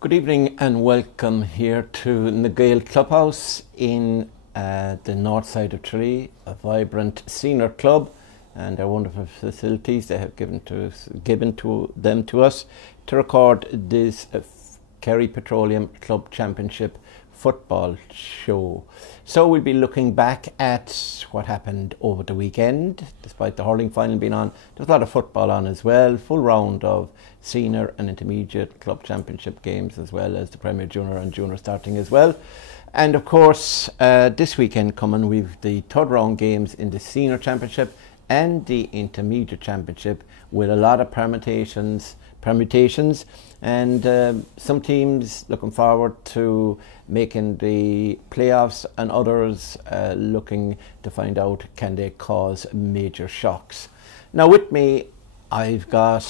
Good evening and welcome here to the Gaeil Clubhouse in the north side of Tralee, a vibrant senior club, and their wonderful facilities they have given them to us to record this Kerry Petroleum Club Championship football show. So we'll be looking back at what happened over the weekend. Despite the hurling final being on, there's a lot of football on as well. Full round of senior and intermediate club championship games, as well as the Premier Junior and Junior starting as well. And of course, this weekend coming, we've the third round games in the senior championship and the intermediate championship, with a lot of permutations, and some teams looking forward to making the playoffs, and others looking to find out can they cause major shocks. Now with me I've got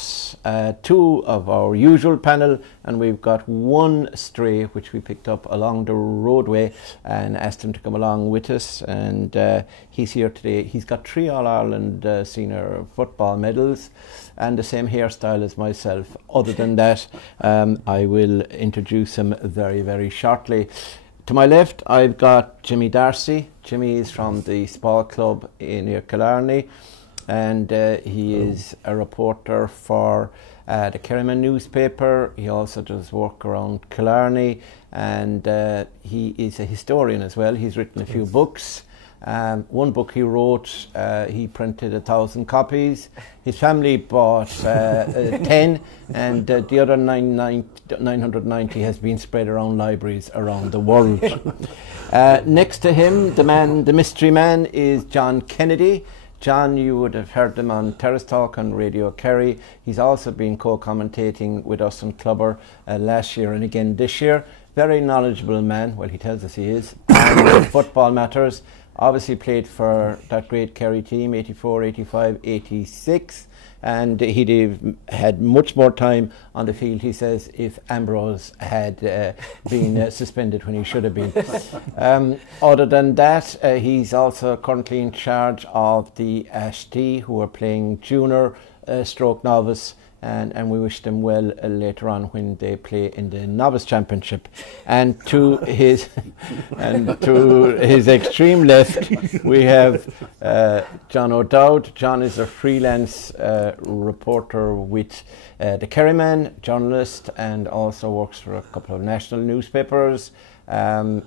two of our usual panel, and we've got one stray which we picked up along the roadway and asked him to come along with us, and he's here today. He's got 3 All-Ireland senior football medals and the same hairstyle as myself. Other than that, I will introduce him very, very shortly. To my left, I've got Jimmy Darcy. Jimmy is from the Spall Club near Killarney, and he is a reporter for the Kerryman newspaper. He also does work around Killarney, and he is a historian as well. He's written a few books. One book he wrote, he printed 1,000 copies. His family bought 10, and the other 990 has been spread around libraries around the world. Next to him, the mystery man, is John Kennedy. John, you would have heard him on Terrace Talk on Radio Kerry. He's also been co-commentating with us on Clubber last year and again this year. Very knowledgeable man, well, he tells us he is, on football matters. Obviously played for that great Kerry team, 84, 85, 86, and he'd have had much more time on the field, he says, if Ambrose had been suspended when he should have been. Other than that, he's also currently in charge of the Ashty, who are playing junior stroke novice, and we wish them well later on when they play in the novice championship. And to his extreme left, we have John O'Dowd. John is a freelance reporter with the Kerryman, journalist, and also works for a couple of national newspapers.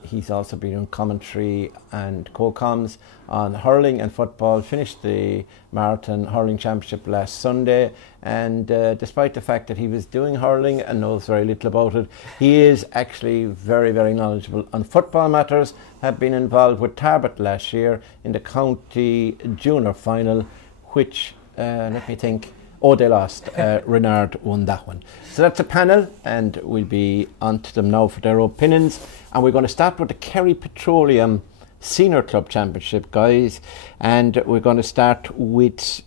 He's also been on commentary and co-coms on hurling and football. Finished the Marathon Hurling Championship last Sunday, and despite the fact that he was doing hurling and knows very little about it, he is actually very, very knowledgeable on football matters. Have been involved with Tarbert last year in the county junior final, which, let me think, they lost. Renard won that one. So that's a panel, and we'll be on to them now for their opinions. And we're going to start with the Kerry Petroleum Senior Club Championship, guys. And we're going to start with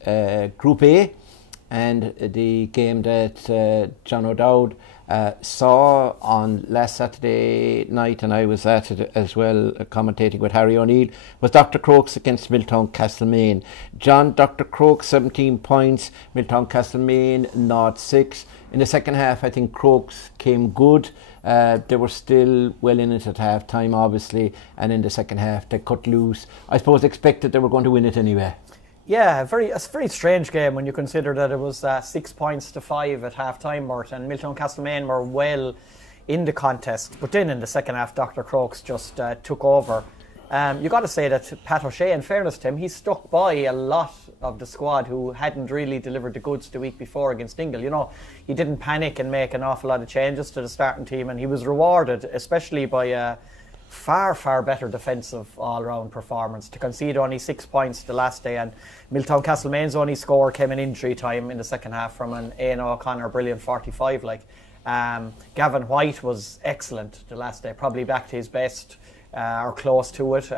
Group A, and the game that John O'Dowd saw on last Saturday night, and I was at it as well, commentating with Harry O'Neill, was Dr Crokes against Milltown Castlemaine. John, Dr Crokes 17 points, Milltown Castlemaine 0-6. In the second half, I think Crokes came good. They were still well in it at half time, obviously, and in the second half they cut loose. I suppose expected they were going to win it anyway. Yeah, a very strange game when you consider that it was 6 points to 5 at half time, Mort, and Milltown Castlemaine were well in the contest. But then in the second half, Dr Crokes just took over. You got to say that Pat O'Shea, in fairness to him, he stuck by a lot of the squad who hadn't really delivered the goods the week before against Dingle. You know, he didn't panic and make an awful lot of changes to the starting team, and he was rewarded, especially by a far better defensive all-round performance. To concede only 6 points the last day, and Milltown Castlemaine's only score came in injury time in the second half from an Ian O'Connor brilliant 45. Gavin White was excellent the last day, probably back to his best or close to it.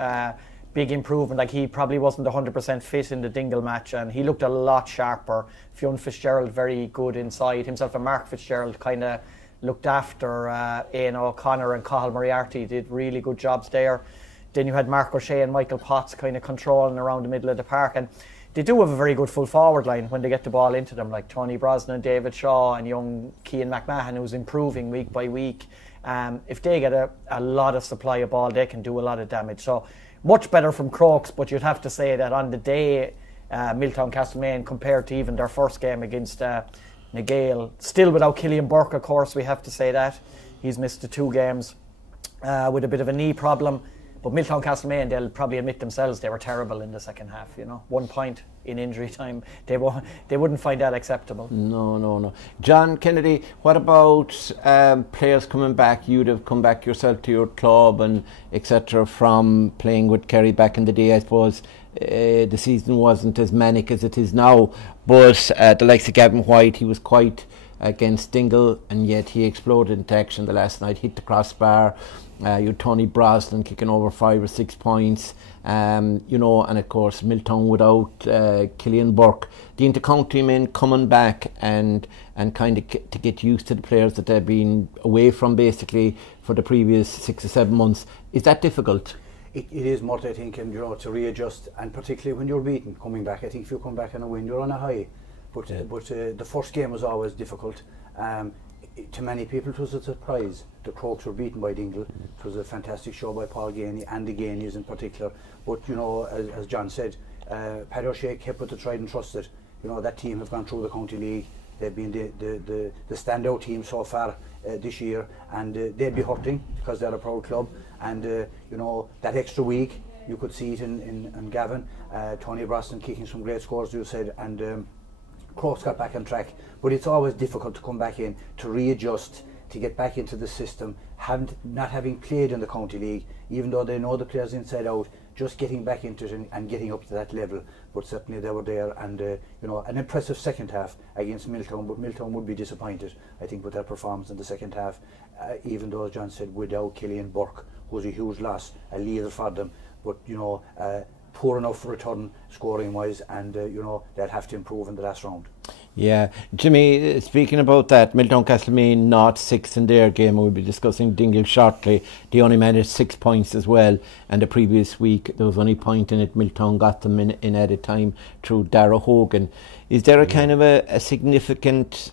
Big improvement. He probably wasn't 100% fit in the Dingle match, and he looked a lot sharper. Fionn Fitzgerald very good inside. Himself and Mark Fitzgerald kind of looked after Ian O'Connor, and Cathal Moriarty did really good jobs there. Then you had Mark O'Shea and Michael Potts kind of controlling around the middle of the park, and they do have a very good full forward line when they get the ball into them, like Tony Brosnan, David Shaw and young Cian McMahon, who's improving week by week. If they get a lot of supply of ball, they can do a lot of damage. So much better from Crokes, but you'd have to say that on the day Milltown Castlemaine, compared to even their first game against Gaeil, still without Killian Burke, of course, we have to say that. He's missed the 2 games with a bit of a knee problem. But Milltown Castlemaine, they'll probably admit themselves they were terrible in the second half. 1 point in injury time. They wouldn't find that acceptable. No. John Kennedy, what about players coming back? You'd have come back yourself to your club and etc. from playing with Kerry back in the day. I suppose the season wasn't as manic as it is now, but the likes of Gavin White, he was quite against Dingle, and yet he exploded into action the last night, hit the crossbar. You had Tony Brosnan kicking over 5 or 6 points, and of course Milltown without Killian Burke. The intercounty men coming back and kind of to get used to the players that they've been away from basically for the previous 6 or 7 months. Is that difficult? It is, Mort, I think, and to readjust, and particularly when you're beaten, coming back. I think if you come back on a win, you're on a high. But the first game was always difficult. To many people, it was a surprise. The Crokes were beaten by Dingle. It was a fantastic show by Paul Gainey and the Gainies in particular. But as John said, Paddy O'Shea kept with the tried and trusted. That team have gone through the county league. They've been the standout team so far this year, and they'd be hurting because they're a proud club. And that extra week, you could see it in Gavin, Tony Brosnan kicking some great scores, you said, and Crokes got back on track. But it's always difficult to come back in, to readjust, to get back into the system, not having played in the county league, even though they know the players inside out, just getting back into it and getting up to that level. But certainly they were there, and an impressive second half against Milltown. But Milltown would be disappointed, I think, with their performance in the second half, even though, as John said, without Killian Burke, who was a huge loss, a leader for them. But poor enough return scoring wise, and they'll have to improve in the last round. Yeah, Jimmy, speaking about that, Milltown Castlemaine not 6 in their game. We'll be discussing Dingle shortly. They only managed 6 points as well, and the previous week there was only a point in it. Milltown got them in added time through Darragh Hogan. Is there a kind of a significant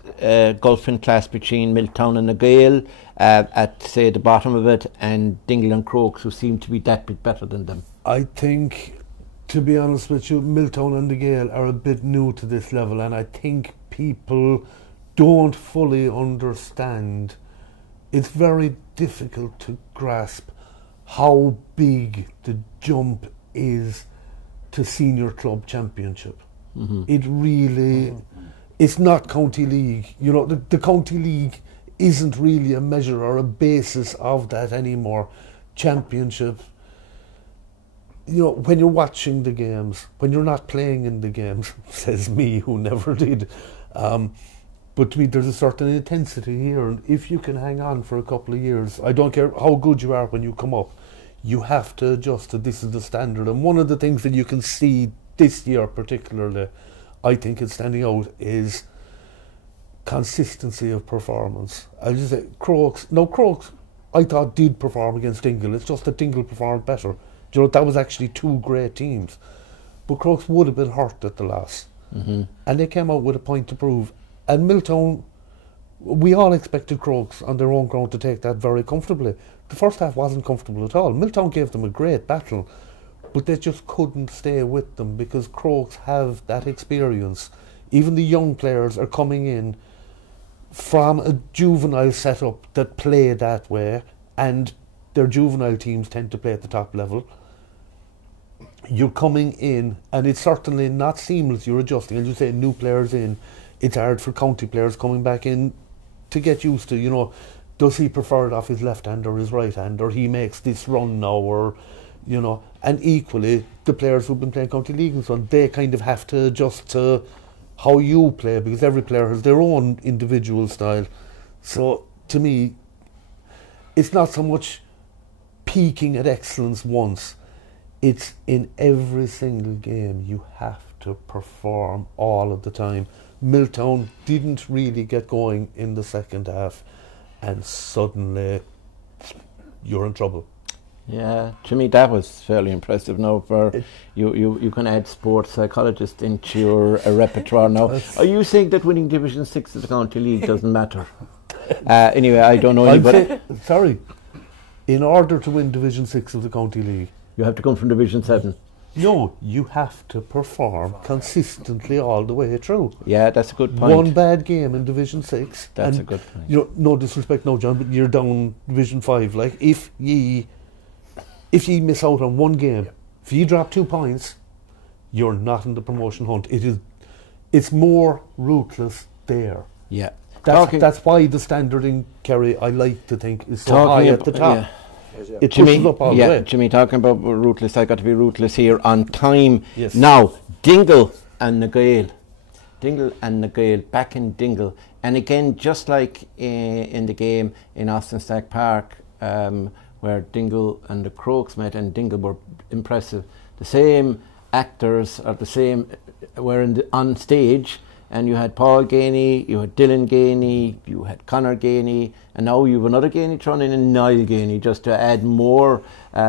gulf in class between Milltown and the Gaeil at say the bottom of it, and Dingle and Crokes, who seem to be that bit better than them? I think, to be honest with you, Milltown and the Gaeil are a bit new to this level, and I think people don't fully understand. It's very difficult to grasp how big the jump is to senior club championship. Mm-hmm. It really, it's not county league. The county league isn't really a measure or a basis of that anymore. Championship, when you're watching the games, when you're not playing in the games, says me who never did, but to me there's a certain intensity here, and if you can hang on for a couple of years, I don't care how good you are when you come up, you have to adjust to this is the standard. And one of the things that you can see this year particularly, I think it's standing out, is consistency of performance. I'll just say Crokes I thought did perform against Dingle. It's just that Dingle performed better. That was actually 2 great teams. But Crokes would have been hurt at the loss. Mm-hmm. And they came out with a point to prove. And Milltown, we all expected Crokes on their own ground to take that very comfortably. The first half wasn't comfortable at all. Milltown gave them a great battle, but they just couldn't stay with them because Crokes have that experience. Even the young players are coming in from a juvenile setup that play that way, and their juvenile teams tend to play at the top level. You're coming in, and it's certainly not seamless. You're adjusting. As you say, new players in. It's hard for county players coming back in to get used to, does he prefer it off his left hand or his right hand, or he makes this run now, or, and equally, the players who've been playing county league and so on, they kind of have to adjust to how you play, because every player has their own individual style. So, to me, it's not so much peaking at excellence once, it's in every single game you have to perform all of the time. Milltown didn't really get going in the second half, and suddenly you're in trouble. Yeah, to me that was fairly impressive. Now, for you can add sports psychologist into your repertoire now. Are you saying that winning Division 6 of the County League doesn't matter? Anyway, I don't know anybody. Sorry, in order to win Division 6 of the County League, you have to come from Division 7. No, you have to perform consistently all the way through. Yeah, that's a good point. One bad game in Division 6. That's a good point. You know, no disrespect, no, John, but you're down Division 5. Like, if ye miss out on one game, if you drop 2 points, you're not in the promotion hunt. It's more ruthless there. Yeah. That's why the standard in Kerry, I like to think, is so high at the top. Yeah. It pushes up all the way. Jimmy, talking about ruthless, I got to be ruthless here on time. Yes. Now, Dingle and the Gaeil. Dingle and the Gaeil, back in Dingle. And again, just like in the game in Austin Stack Park, where Dingle and the Crokes met, and Dingle were impressive. The same actors were on stage, and you had Paul Gainey, you had Dylan Gainey, you had Conor Gainey, and now you have another Gainey thrown in, and Niall Gainey, just to add more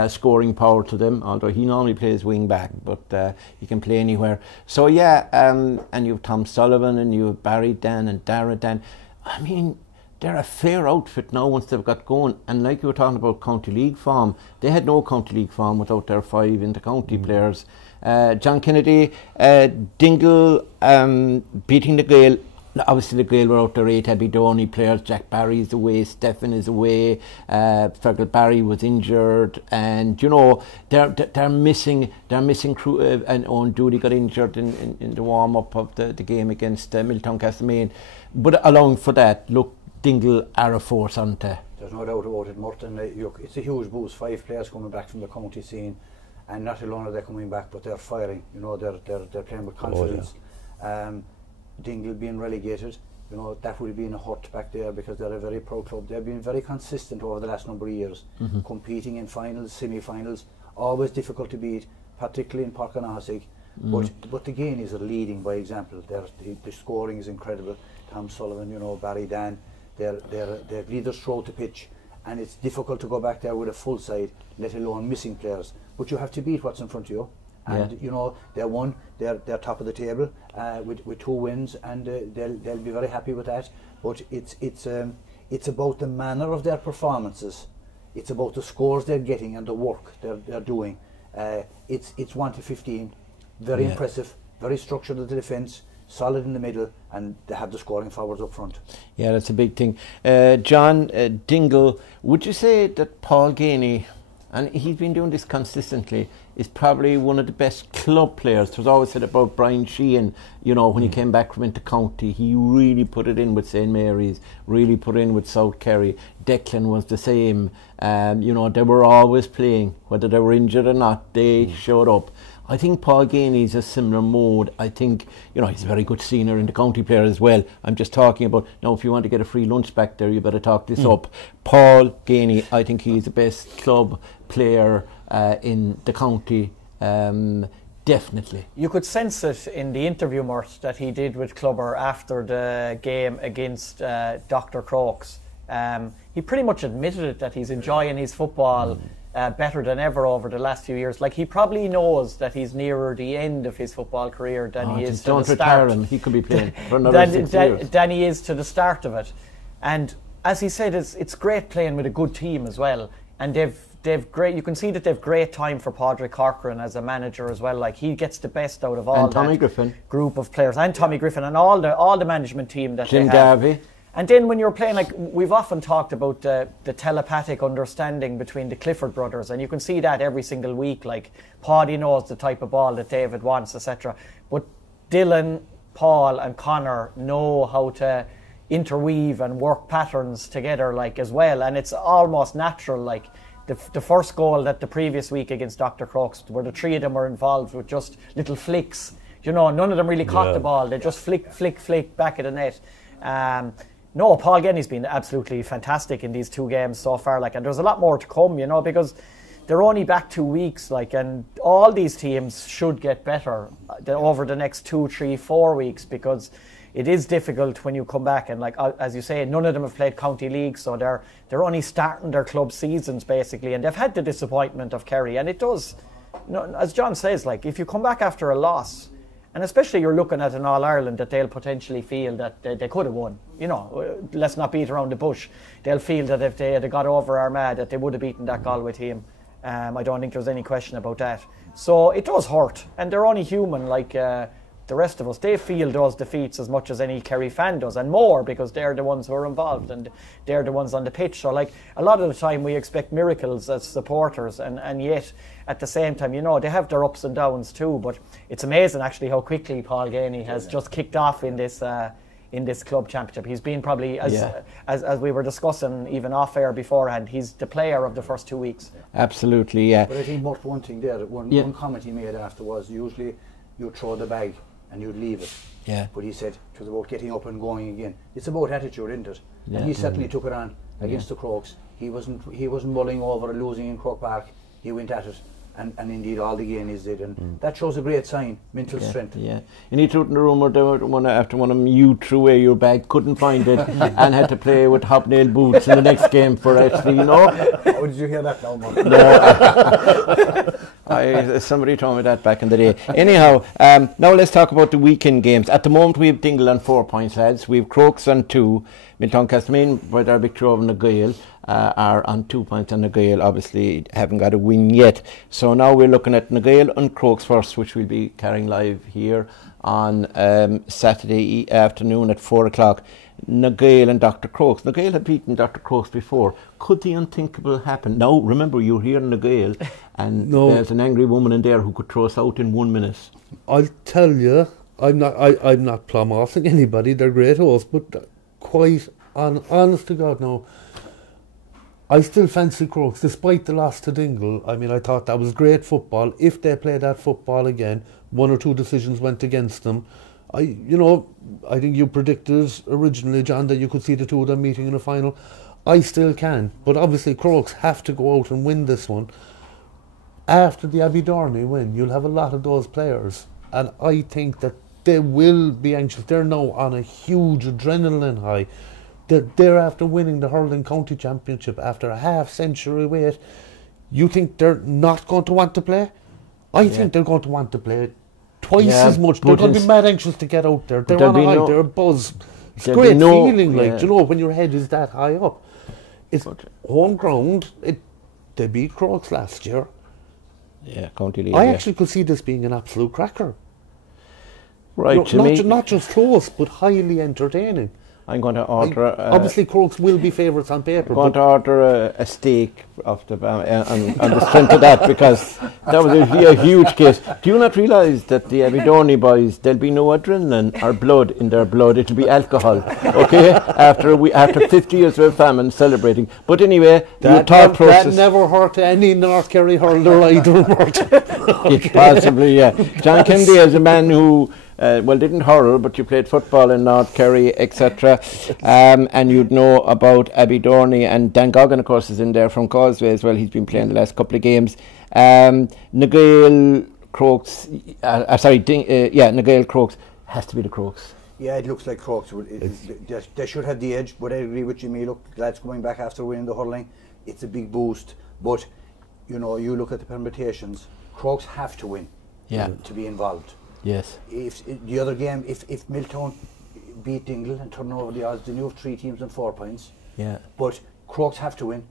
scoring power to them, although he normally plays wing back, but he can play anywhere. So yeah, and you have Tom Sullivan, and you have Barry Dan and Dara Dan. I mean, they're a fair outfit now once they've got going. And like you were talking about County League form, they had no County League form without their 5 inter-county players. John Kennedy, Dingle beating the Gaeil. Obviously the Gaeil were out there 8 Abidoni players. Jack Barry is away, Stephen is away, Fergal Barry was injured, and you know they're missing crew, and Owen Doody got injured in the warm up of the game against Milltown Castlemaine. But along for that, look, Dingle are a force, aren't they? There's no doubt about it, Morton. It's a huge boost. 5 players coming back from the county scene, and not alone are they coming back, but they're firing. You know, they're playing with confidence. Oh, yeah. Dingle being relegated, you know, that would have been a hurt back there, because they're a very proud club. They've been very consistent over the last number of years, competing in finals, semi-finals, always difficult to beat, particularly in Parkanahasig. But the Gaeil's are leading by example. The scoring is incredible. Tom Sullivan, you know, Barry Dan, they're leaders throughout the pitch, and it's difficult to go back there with a full side, let alone missing players. But you have to beat what's in front of you, and you know they're top of the table with 2 wins, and they'll be very happy with that. But it's about the manner of their performances, it's about the scores they're getting and the work they're doing. It's 1 to 15, very impressive, very structured at the defence, solid in the middle, and they have the scoring forwards up front. Yeah, that's a big thing. John, Dingle, would you say that Paul Gainey, and he's been doing this consistently, is probably one of the best club players? There's always said about Brian Sheehan, you know, when he came back from inter-county, he really put it in with St Mary's, really put it in with South Kerry. Declan was the same. You know, they were always playing, whether they were injured or not, they showed up. I think Paul Gainey's a similar mode. I think, you know, he's a very good senior in the county player as well. I'm just talking about, now if you want to get a free lunch back there, you better talk this up. Paul Gainey, I think he's the best club player in the county, definitely. You could sense it in the interview, Mort, that he did with Clubber after the game against Dr Crokes. He pretty much admitted it, that he's enjoying his football better than ever over the last few years. Like, he probably knows that he's nearer the end of his football career than he is to the start. Don't retire him, he could be playing for another 6 years. Than he is to the start of it. And as he said, it's great playing with a good team as well. And they've great. You can see that they've great time for Padraig Corcoran as a manager as well. Like, he gets the best out of all that group of players, and Tommy Griffin, and all the management team that Jim they have. Garvey. And then when you're playing, like, we've often talked about the telepathic understanding between the Clifford brothers, and you can see that every single week. Like, Paddy knows the type of ball that David wants, etc. But Dylan, Paul and Connor know how to interweave and work patterns together, like, as well, and it's almost natural. Like, the first goal that the previous week against Dr Crokes, where the 3 of them were involved with just little flicks, you know, none of them really caught the ball, they just flick back at the net. No, Paul Gainey's been absolutely fantastic in these 2 games so far, like, and there's a lot more to come, you know, because they're only back 2 weeks, like, and all these teams should get better over the next 2, 3, 4 weeks, because it is difficult when you come back and, like as you say, none of them have played county league, so they're only starting their club seasons basically, and they've had the disappointment of Kerry, and it does, as John says, like if you come back after a loss, and especially you're looking at an All-Ireland that they'll potentially feel that they could have won. Let's not beat around the bush. They'll feel that if they had got over Armagh, that they would have beaten that Galway team. I don't think there's any question about that. So it does hurt, and they're only human like the rest of us. They feel those defeats as much as any Kerry fan does, and more, because they're the ones who are involved and they're the ones on the pitch. So like a lot of the time we expect miracles as supporters, and yet at the same time, they have their ups and downs too. But it's amazing actually how quickly Paul Gainey has just kicked off in this club championship. He's been probably, as we were discussing even off air beforehand, he's the player of the first 2 weeks. Absolutely, yeah. But I think one thing there, one comment he made after was, usually you throw the bag and you'd leave it. Yeah. But he said it was about getting up and going again. It's about attitude, isn't it? Yeah, and he certainly took it on against the Crokes. He wasn't mulling over losing in Croke Park. He went at it. And indeed all the Gainies did, and that shows a great sign, mental strength. Yeah, you need to in the rumour after one of them, you threw away your bag, couldn't find it, and had to play with hobnail boots in the next game for actually, How did you hear that now, Mort? No, somebody told me that back in the day. Anyhow, now let's talk about the weekend games. At the moment we have Dingle on 4 points, lads. We have Crokes on 2. Milltown Castlemaine, by their victory over Gaeil, are on 2 points, and Gaeil obviously haven't got a win yet. So now we're looking at Gaeil and Crokes first, which we'll be carrying live here on Saturday afternoon at 4 o'clock. Gaeil and Dr Crokes. Gaeil have beaten Dr Crokes before. Could the unthinkable happen? Now, remember, you're here in Gaeil, and there's an angry woman in there who could throw us out in 1 minute. I'll tell you, I'm not plum-offing anybody, they're great hosts, but quite honest to God now, I still fancy Crokes, despite the loss to Dingle. I mean, I thought that was great football. If they play that football again, 1 or 2 decisions went against them. I think you predicted originally, John, that you could see the two of them meeting in a final. I still can, but obviously Crokes have to go out and win this one. After the Ballydonoghue win, you'll have a lot of those players, and I think that they will be anxious. They're now on a huge adrenaline high. They're after winning the Hurling County Championship after a half-century wait. You think they're not going to want to play? I think they're going to want to play twice as much. They're going to be mad anxious to get out there. They're on a high, they're a buzz. It's a great feeling, when your head is that high up. It's home ground. They beat Crokes last year. Yeah, County League. I actually could see this being an absolute cracker. Right, not just close, but highly entertaining. I'm going to order... obviously, Crokes will be favourites on paper. I'm going to order a steak off the on the strength of that, because that was a huge case. Do you not realise that the Ballydonoghue boys, there'll be no adrenaline or blood in their blood, it'll be alcohol, okay? After 50 years of famine celebrating. But anyway, that never hurt any North Kerry hurler either, Mort. Possibly, yeah. John Kennedy is a man who... didn't hurl, but you played football in North Kerry, etc. And you'd know about Ballydonoghue, and Dan Goggin, of course, is in there from Causeway as well. He's been playing the last couple of games. Gaeil, Crokes, Gaeil, Crokes has to be the Crokes. Yeah, it looks like Crokes. They should have the edge, but I agree with Jimmy. Look, lads coming back after winning the hurling, it's a big boost. But you look at the permutations. Crokes have to win to be involved. Yes. If the other game, if Milltown beat Dingle and turn over the odds, then you have 3 teams and 4 points. Yeah. But Crokes have to win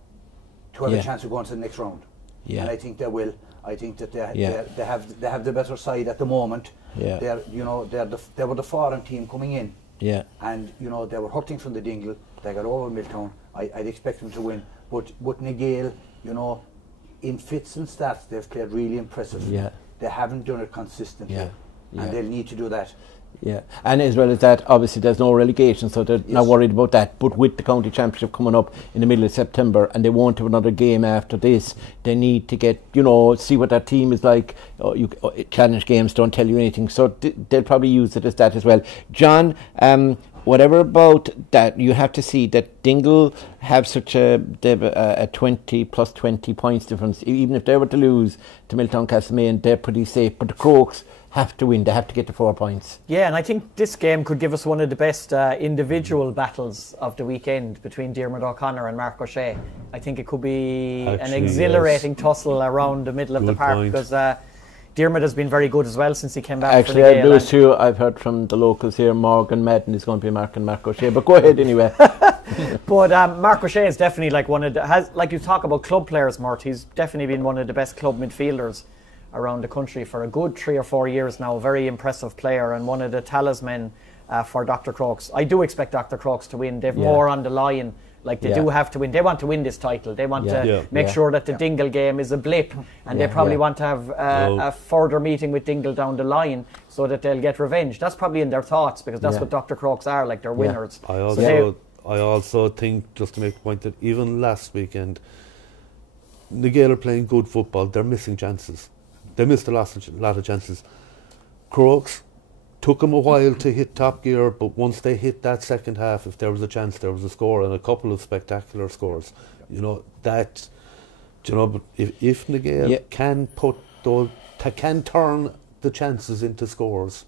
to have a chance of going to the next round. Yeah. And I think they will. I think that they have the better side at the moment. Yeah. They were the foreign team coming in. Yeah. And they were hurting from the Dingle. They got over Milltown. I'd expect them to win. But Gaeil, in fits and starts, they've played really impressive. Yeah. They haven't done it consistently. Yeah. And they'll need to do that. Yeah, and as well as that, obviously there's no relegation, so they're not worried about that. But with the county championship coming up in the middle of September, and they won't have another game after this, they need to get, see what their team is like. Challenge games don't tell you anything, so they'll probably use it as that as well. John, whatever about that, you have to see that Dingle have such a 20 plus 20 points difference. Even if they were to lose to Milltown Castlemaine, they're pretty safe. But the Crokes have to win. They have to get the 4 points. Yeah, and I think this game could give us one of the best individual battles of the weekend between Diarmuid O'Connor and Mark O'Shea. I think it could be an exhilarating tussle around the middle of the park because Diarmuid has been very good as well since he came back. Actually, I lose too. I've heard from the locals here, Morgan Madden is going to be marking Mark O'Shea. But go ahead anyway. But Mark O'Shea is definitely like one of the, like you talk about club players, Mort, he's definitely been one of the best club midfielders around the country for a good 3 or 4 years now. A very impressive player and one of the talismen for Dr Crokes. I do expect Dr Crokes to win. They've more on the line. Like they do have to win. They want to win this title. They want to make sure that the Dingle game is a blip, and they probably want to have a further meeting with Dingle down the line so that they'll get revenge. That's probably in their thoughts because that's what Dr Crokes are. Like they're winners. I also think, just to make the point, that even last weekend, the Gaeil are playing good football. They're missing chances. They missed a lot of chances. Crokes took them a while to hit top gear, but once they hit that second half, if there was a chance, there was a score and a couple of spectacular scores. But if the Gaeil can turn the chances into scores,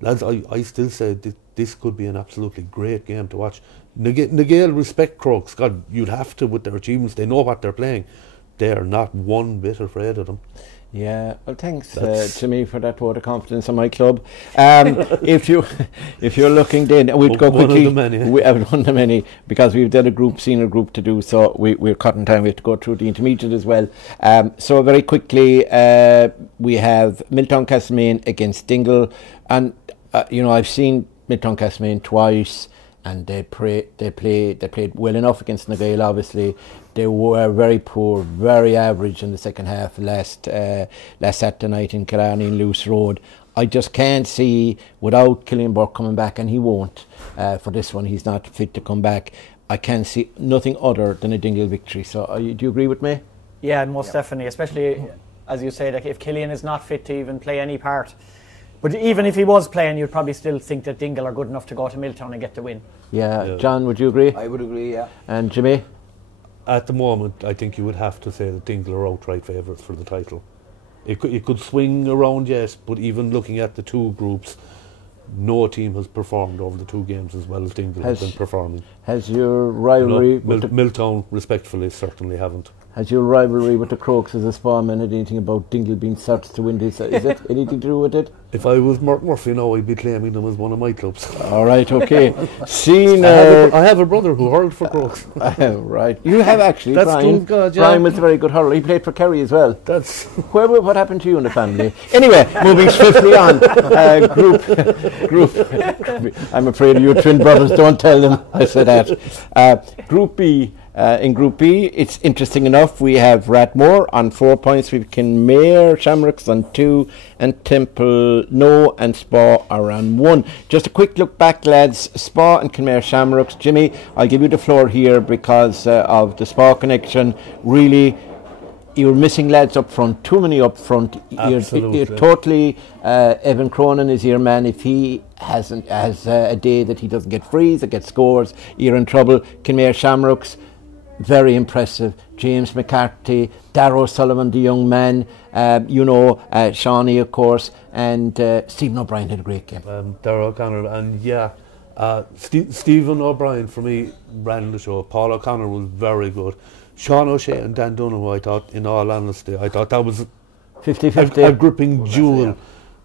lads, I still say this could be an absolutely great game to watch. The Gaeil respect Crokes. God, you'd have to with their achievements. They know what they're playing. They are not one bit afraid of them. Yeah, well, thanks to me for that vote of confidence in my club. If you're looking, then we'd go quickly. We have one of the many because we've done a senior group to do. So we're cutting time. We have to go through the intermediate as well. So very quickly, we have Milltown Castlemaine against Dingle, and I've seen Milltown Castlemaine twice, and they played well enough against Gaeil. Obviously, they were very poor, very average in the second half last Saturday night in Killarney and Loose Road. I just can't see, without Killian Burke coming back, and he won't for this one. He's not fit to come back. I can't see nothing other than a Dingle victory. So, do you agree with me? Yeah, most definitely. Especially as you say, that if Killian is not fit to even play any part. But even if he was playing, you'd probably still think that Dingle are good enough to go to Milltown and get the win. Yeah. John, would you agree? I would agree, yeah. And Jimmy? At the moment, I think you would have to say that Dingle are outright favourites for the title. It could swing around, yes, but even looking at the two groups, no team has performed over the two games as well as Dingle has been performing. Has your rivalry... Milltown, respectfully, certainly haven't. Has your rivalry with the Crokes as a spawnman had anything about Dingle being searched to win this? Is it anything to do with it? If I was Mort Murphy now, I'd be claiming them as one of my clubs. All right, okay. I have a brother who hurled for Crokes. Right. You have actually, that's Brian. God, Brian was a very good hurler. He played for Kerry as well. What happened to you in the family? Anyway, moving swiftly on. Group. I'm afraid of you twin brothers. Don't tell them I said that. Group B. In Group B, it's interesting enough. We have Rathmore on 4 points. We've Kinmare, Shamrocks on 2, and Temple No and Spa are on 1. Just a quick look back, lads. Spa and Kinmare, Shamrocks. Jimmy, I'll give you the floor here because of the Spa connection. Really, you're missing lads up front. Too many up front. Absolutely. You're totally. Evan Cronin is your man. If he has a day that he doesn't get frees or get scores, you're in trouble. Kinmare, Shamrocks. Very impressive. James McCarthy, Darrow Sullivan, the young man, Shawnee, of course, and Stephen O'Brien had a great game. Darrow O'Connor, and Stephen O'Brien for me ran the show. Paul O'Connor was very good. Sean O'Shea and Dan Donoghue, I thought, in all honesty, that was 50-50. a gripping duel.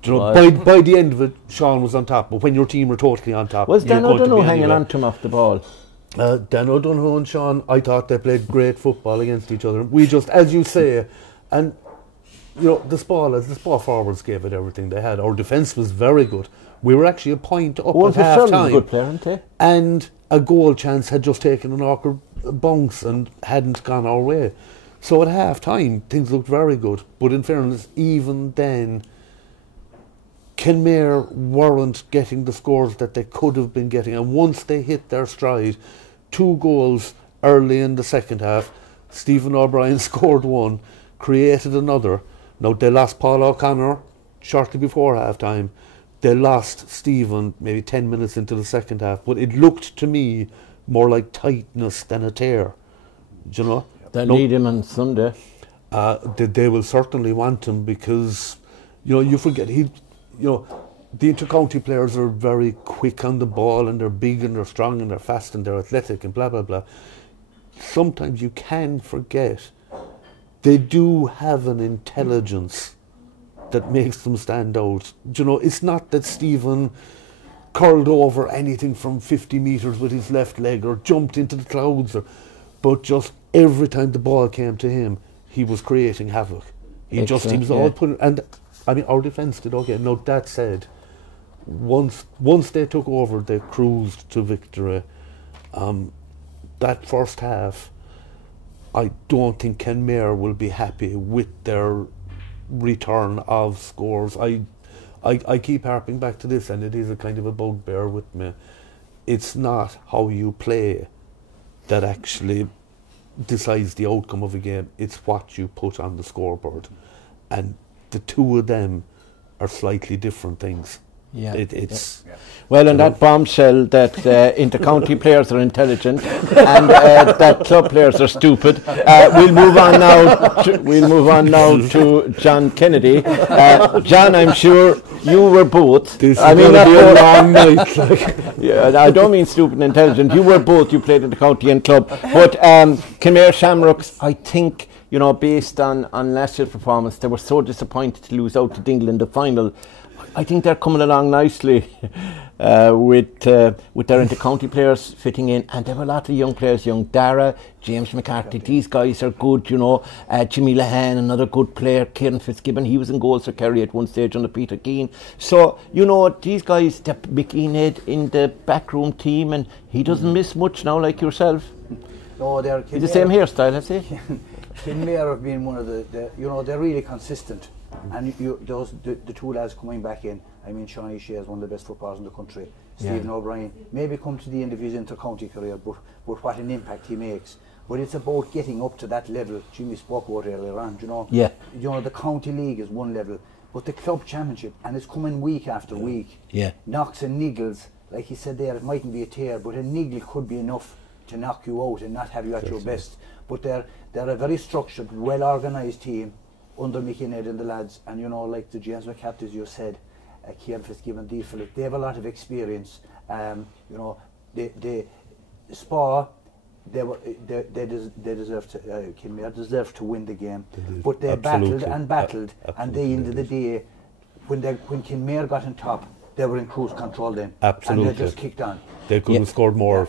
By the end of it, Sean was on top, but when your team were totally on top, was Dan O'Donoghue hanging on to him off the ball? Dan O'Donoghue and Sean, I thought they played great football against each other. We just, as you say, and the Spa forwards gave it everything they had. Our defence was very good. We were actually a point up at half time. Good player, isn't he? And a goal chance had just taken an awkward bounce and hadn't gone our way. So at half time, things looked very good. But in fairness, even then, Kinmare weren't getting the scores that they could have been getting, and once they hit their stride, 2 goals early in the second half, Stephen O'Brien scored 1, created another. Now they lost Paul O'Connor shortly before half time. They lost Stephen maybe 10 minutes into the second half, but it looked to me more like tightness than a tear. They'll need him on Sunday. They will certainly want him because you forget the inter-county players are very quick on the ball, and they're big and they're strong and they're fast and they're athletic and blah blah blah. Sometimes you can forget they do have an intelligence that makes them stand out. It's not that Stephen curled over anything from 50 metres with his left leg or jumped into the clouds, but just every time the ball came to him, he was creating havoc. He was all putting, and I mean our defence did okay. Now that said, once they took over, they cruised to victory. That first half, I don't think Kenmare will be happy with their return of scores. I keep harping back to this, and it is a kind of a bugbear with me. It's not how you play that actually decides the outcome of a game. It's what you put on the scoreboard, and the two of them are slightly different things. Yeah, it's well, and that bombshell that inter-county players are intelligent and that club players are stupid. We'll move on now to John Kennedy. John, I'm sure you were both. This is going to be a long night. Yeah, I don't mean stupid and intelligent. You were both. You played in the county and club, but Kenmare Shamrocks, I think, based on last year's performance, they were so disappointed to lose out to Dingle in the final. I think they're coming along nicely with their inter-county players fitting in, and there were a lot of young players, young Dara, James McCarthy. These guys are good, Jimmy Lahan, another good player, Kieran Fitzgibbon, he was in goals for Kerry at one stage under Peter Keane. So, these guys, Mickey Ned in the backroom team, and he doesn't miss much now like yourself. No, they're the same hairstyle, I say. Kenmare have been one of they're really consistent. And the two lads coming back in, I mean, Sean Ishii is one of the best footballers in the country. Stephen O'Brien maybe come to the end of his inter-county career, but what an impact he makes. But it's about getting up to that level. Jimmy spoke about it earlier on, the county league is one level, but the club championship, and it's coming week after week. Knocks and niggles, like he said there, it mightn't be a tear, but a niggle could be enough to knock you out and not have you at your best. But they're a very structured, well organised team under Mickey Ned and the lads, and like the James McCarthy, as you said, Kieran Fitzgibbon, they have a lot of experience. They Spa, they deserve to. Kenmare deserved to win the game, but they battled, and at the end of the day, when Kenmare got on top, they were in cruise control then, and they just kicked on. They could have scored more.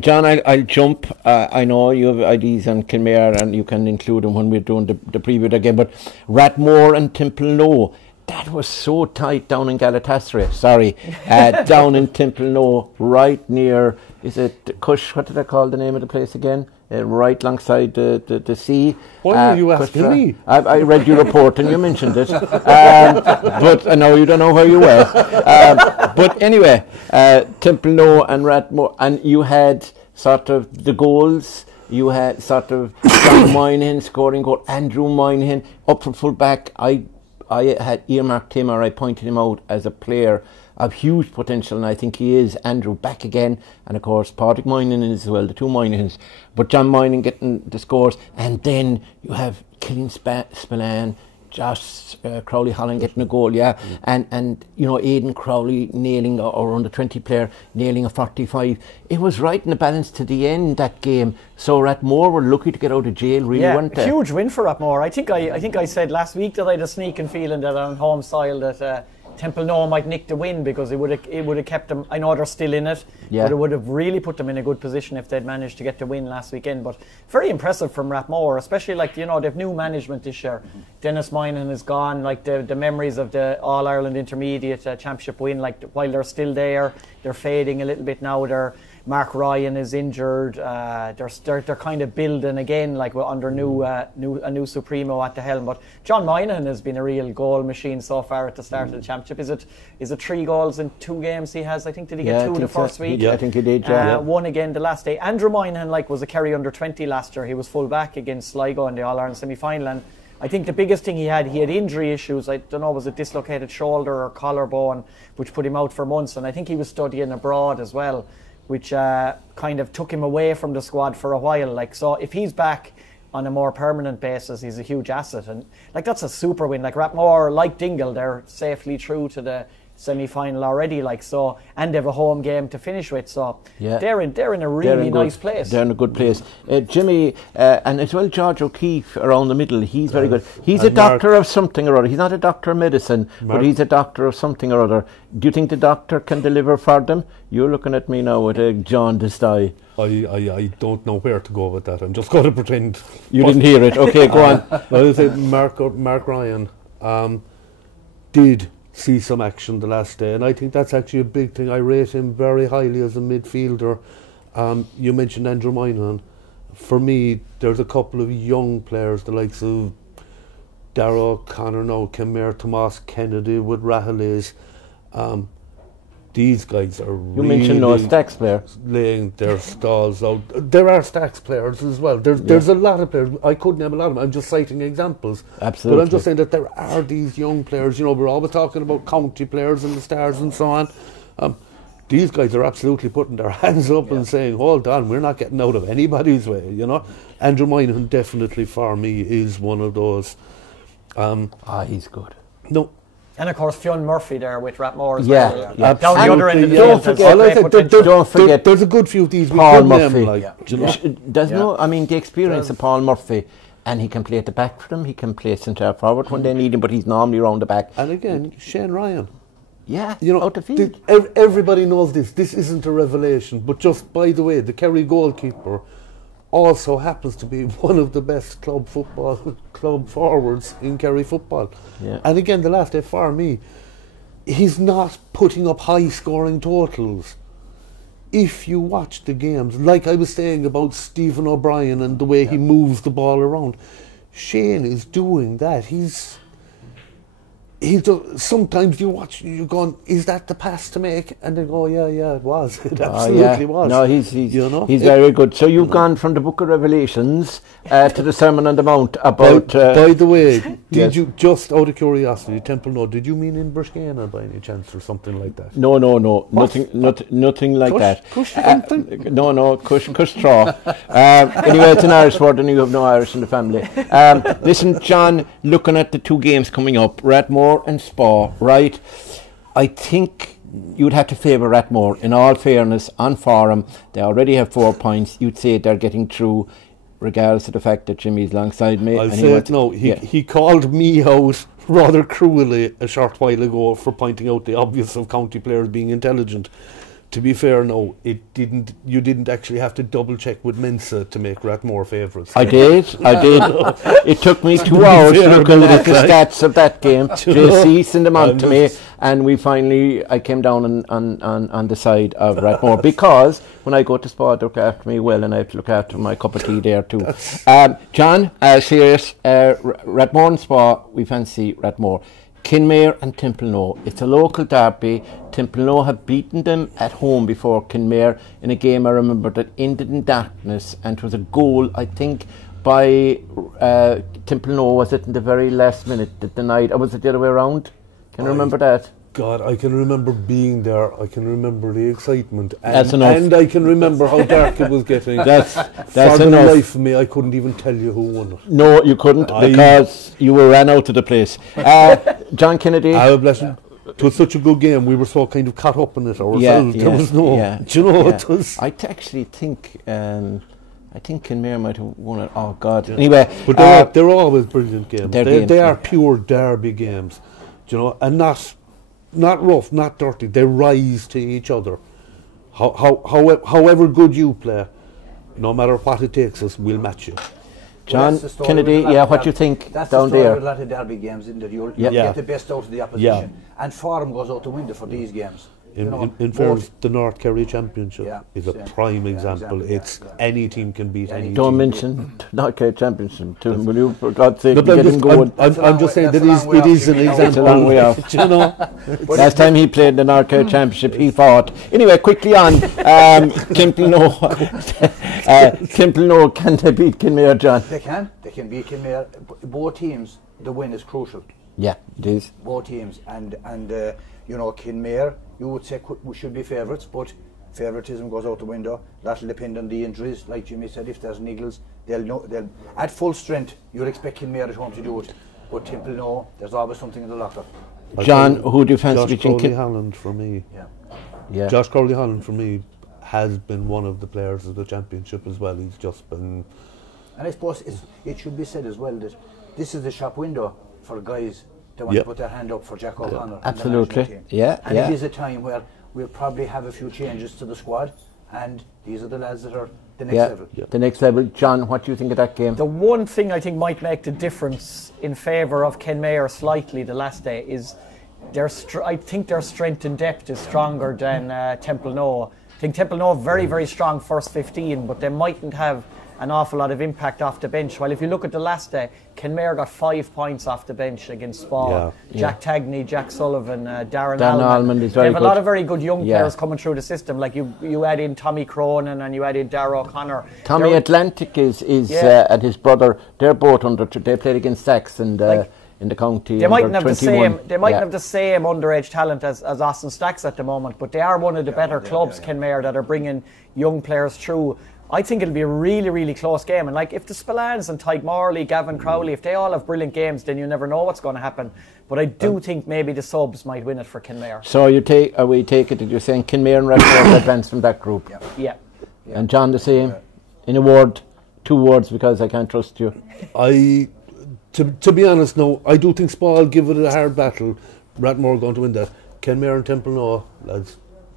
John, I'll jump. I know you have ideas on Kenmare, and you can include them when we're doing the preview again. But Rathmore and Timplenoe, that was so tight down in Ghaeltacht. Down in Timplenoe, right near. Is it Cush? What did I call the name of the place again? Right alongside the sea. Why are you asking me? I read your report and you mentioned it. But I know you don't know where you were. But anyway, Timplenoe and Rathmore, and you had sort of the goals. You had sort of John Moynihan scoring goal, Andrew Moynihan up from full back. I had earmarked him, or I pointed him out as a player of huge potential, and I think he is. Andrew back again, and of course Patrick Moynihan as well, the two Moynihans, but John Moynihan getting the scores, and then you have Killian Spillane, Josh Crowley Holland getting a goal, and Aidan Crowley nailing, or under 20 player nailing a 45. It was right in the balance to the end, that game. So Rathmore were lucky to get out of jail, really, weren't they? Huge win for Rathmore. I think I said last week that I had a sneaking feeling that on home soil that Timplenoe might nick the win, because it would have kept them. I know they're still in it, but it would have really put them in a good position if they'd managed to get the win last weekend. But very impressive from Rathmore, especially they've new management this year. Dennis Moynihan is gone. The memories of the All Ireland Intermediate Championship win, while they're still there, they're fading a little bit now. Mark Ryan is injured. They're kind of building again, under a new Supremo at the helm. But John Moynihan has been a real goal machine so far at the start of the championship. Is it 3 goals in 2 games he has? I think, did he get 2 the first week? Yeah, I think he did. One again the last day. Andrew Moynihan was a Kerry under 20 last year. He was full back against Sligo in the All Ireland semi-final, and I think the biggest thing he had injury issues. I don't know, was it dislocated shoulder or collarbone, which put him out for months, and I think he was studying abroad as well, which kind of took him away from the squad for a while. So if he's back, on a more permanent basis, he's a huge asset. And like that's a super win. Like Rathmore, like Dingle, they're safely through to the semi-final already, like so, and they have a home game to finish with, so they're in a really nice place. They're in a good place. Jimmy and as well George O'Keefe around the middle, he's very good. He's a doctor of something or other. He's not a doctor of medicine, but he's a doctor of something or other. Do you think the doctor can deliver for them? You're looking at me now with a jaundiced eye. I don't know where to go with that. I'm just going to pretend you didn't hear it. Okay, go on. I said Mark Ryan did see some action the last day, and I think that's actually a big thing. I rate him very highly as a midfielder. You mentioned Andrew Moynihan. For me, there's a couple of young players, the likes of Darragh O'Connor now, Kenmare, Tomas Kennedy with Rahalays. These guys are you mentioned no Stacks player laying their stalls out. There are Stacks players as well. There's a lot of players. I couldn't name a lot of them. I'm just citing examples. Absolutely. But I'm just saying that there are these young players. You know, we're always talking about county players and the stars and so on. These guys are absolutely putting their hands up and saying, hold on, we're not getting out of anybody's way, you know. Andrew Moynihan definitely for me is one of those. He's good. No. And of course, Fionn Murphy there with Rathmore as well. Yeah. Down the other end of the field. Don't forget. There's a good few of these. Paul Murphy. There's the experience of Paul Murphy, and he can play at the back for them. He can play centre forward when they need him, but he's normally round the back. And again, Shane Ryan. Yeah, you know, out the field. Everybody knows this. This isn't a revelation, but just by the way, the Kerry goalkeeper also happens to be one of the best club forwards in Kerry football. Yeah. And again, the last day for me, he's not putting up high scoring totals. If you watch the games, like I was saying about Stephen O'Brien and the way he moves the ball around, Shane is doing that. He's sometimes you watch, you're going, is that the pass to make? And they go, yeah, it was. It absolutely was. No, he's very good. So you've gone from the Book of Revelations to the Sermon on the Mount about... by the way, did you, just out of curiosity, Temple No, did you mean in Brushgana by any chance or something like that? No. Nothing like that. Cush No, Cush straw. Anyway, it's an Irish word and you have no Irish in the family. Listen, John, looking at the two games coming up, Rathmore and Spa, right? I think you'd have to favour Rathmore. In all fairness, on forum, they already have 4 points. You'd say they're getting through, regardless of the fact that Jimmy's alongside me. I'll say it now. He called me out rather cruelly a short while ago for pointing out the obvious of county players being intelligent. To be fair, no, you didn't actually have to double check with Mensa to make Rathmore favourites. I did. It took me 2 hours to look at the stats of that game. JC sent them on to me, and I came down on the side of Rathmore, because when I go to Spa, they look after me well, and I have to look after my cup of tea there too. John, serious, Rathmore and Spa, we fancy Rathmore. Kenmare and Templenoe. It's a local derby. Templenoe have beaten them at home before Kenmare in a game I remember that ended in darkness, and it was a goal, I think, by Templenoe, was it in the very last minute, the night, or was it the other way around? Can you remember that? God, I can remember being there. I can remember the excitement, that's enough. And I can remember how dark it was getting. That's For the enough. life of me, I couldn't even tell you who won it. No, you couldn't, because you were ran out of the place. John Kennedy. Bless him. It was such a good game. We were so kind of caught up in it ourselves. There was no. Do you know it was? I actually think. I think Kenmare might have won it. Oh God! Anyway, but they're always brilliant games. They are games. pure derby games, do you know, and not rough, not dirty. They rise to each other. However good you play, no matter what it takes us, we'll match you. John Kennedy, what do you think that's down the story there? with a lot of derby games, in that you'll get the best out of the opposition, and form goes out the window for these games. In fairness, the North Kerry Championship is a prime example. It's any team can beat any team. Don't mention North Kerry Championship. Will you, for God's sake, get him going? I'm just saying that it is an example. It's a long way off. You know? Last time he played the North Kerry Championship, he fought. Anyway, quickly on. Templenoe, can they beat Kenmare, John? They can beat Kenmare. Both teams, the win is crucial. Yeah, it is. Both teams, and Kenmare, you would say we should be favourites, but favouritism goes out the window. That'll depend on the injuries. Like Jimmy said, if there's niggles, they'll at full strength, you'll expect Kinmare at home to do it. But Temple, no, there's always something in the locker. John, who do you fancy? Josh Crowley-Holland for me. Yeah. Josh Crowley-Holland for me has been one of the players of the championship as well. He's just been... And I suppose it should be said as well that this is the shop window for guys that want to put their hand up for Jack O'Connor. Absolutely. And it is a time where we'll probably have a few changes to the squad, and these are the lads that are the next level. The next level. John, what do you think of that game? The one thing I think might make the difference in favour of Kenmare slightly the last day is I think their strength and depth is stronger than Templenoe. I think Templenoe very, very strong first 15, but they mightn't have an awful lot of impact off the bench. While if you look at the last day, Kenmare got 5 points off the bench against Spa. Jack Tagney, Jack Sullivan, Darren Allman. Is they very have good. a lot of very good young players coming through the system. Like you add in Tommy Cronin and you add in Darragh O'Connor. Tommy Atlantic is and his brother. They're both they played against Sachs and in the county. They mightn't have 21. have the same underage talent as Austin Stacks at the moment, but they are one of the better clubs, Kenmare, that are bringing young players through. I think it'll be a really, really close game. And like if the Spillans and Tyke Morley, Gavin Crowley, if they all have brilliant games, then you never know what's going to happen. But I do think maybe the subs might win it for Kenmare. So we take it that you're saying Kenmare and Redford advance from that group. Yeah. And John the same. In a word, 2 words, because I can't trust you. To be honest, no, I do think Spa will give it a hard battle. Rathmore going to win that. Kenmare and Templenoe, lads,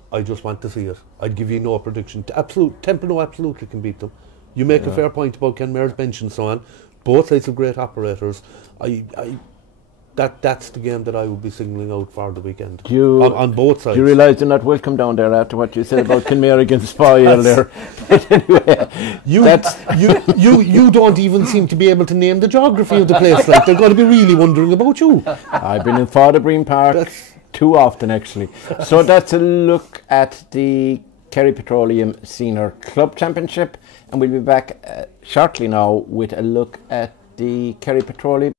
I just want to see it. I'd give you no prediction. Templenoe absolutely can beat them. You make a fair point about Kenmare's bench and so on. Both sides are great operators. That's the game that I would be signalling out for the weekend. On both sides. Do you realise you're not welcome down there after what you said about Kenmare against Spa earlier? But anyway, you don't even seem to be able to name the geography of the place. Like they're going to be really wondering about you. I've been in Fodder Green Park too often, actually. So that's a look at the Kerry Petroleum Senior Club Championship, and we'll be back shortly now with a look at the Kerry Petroleum.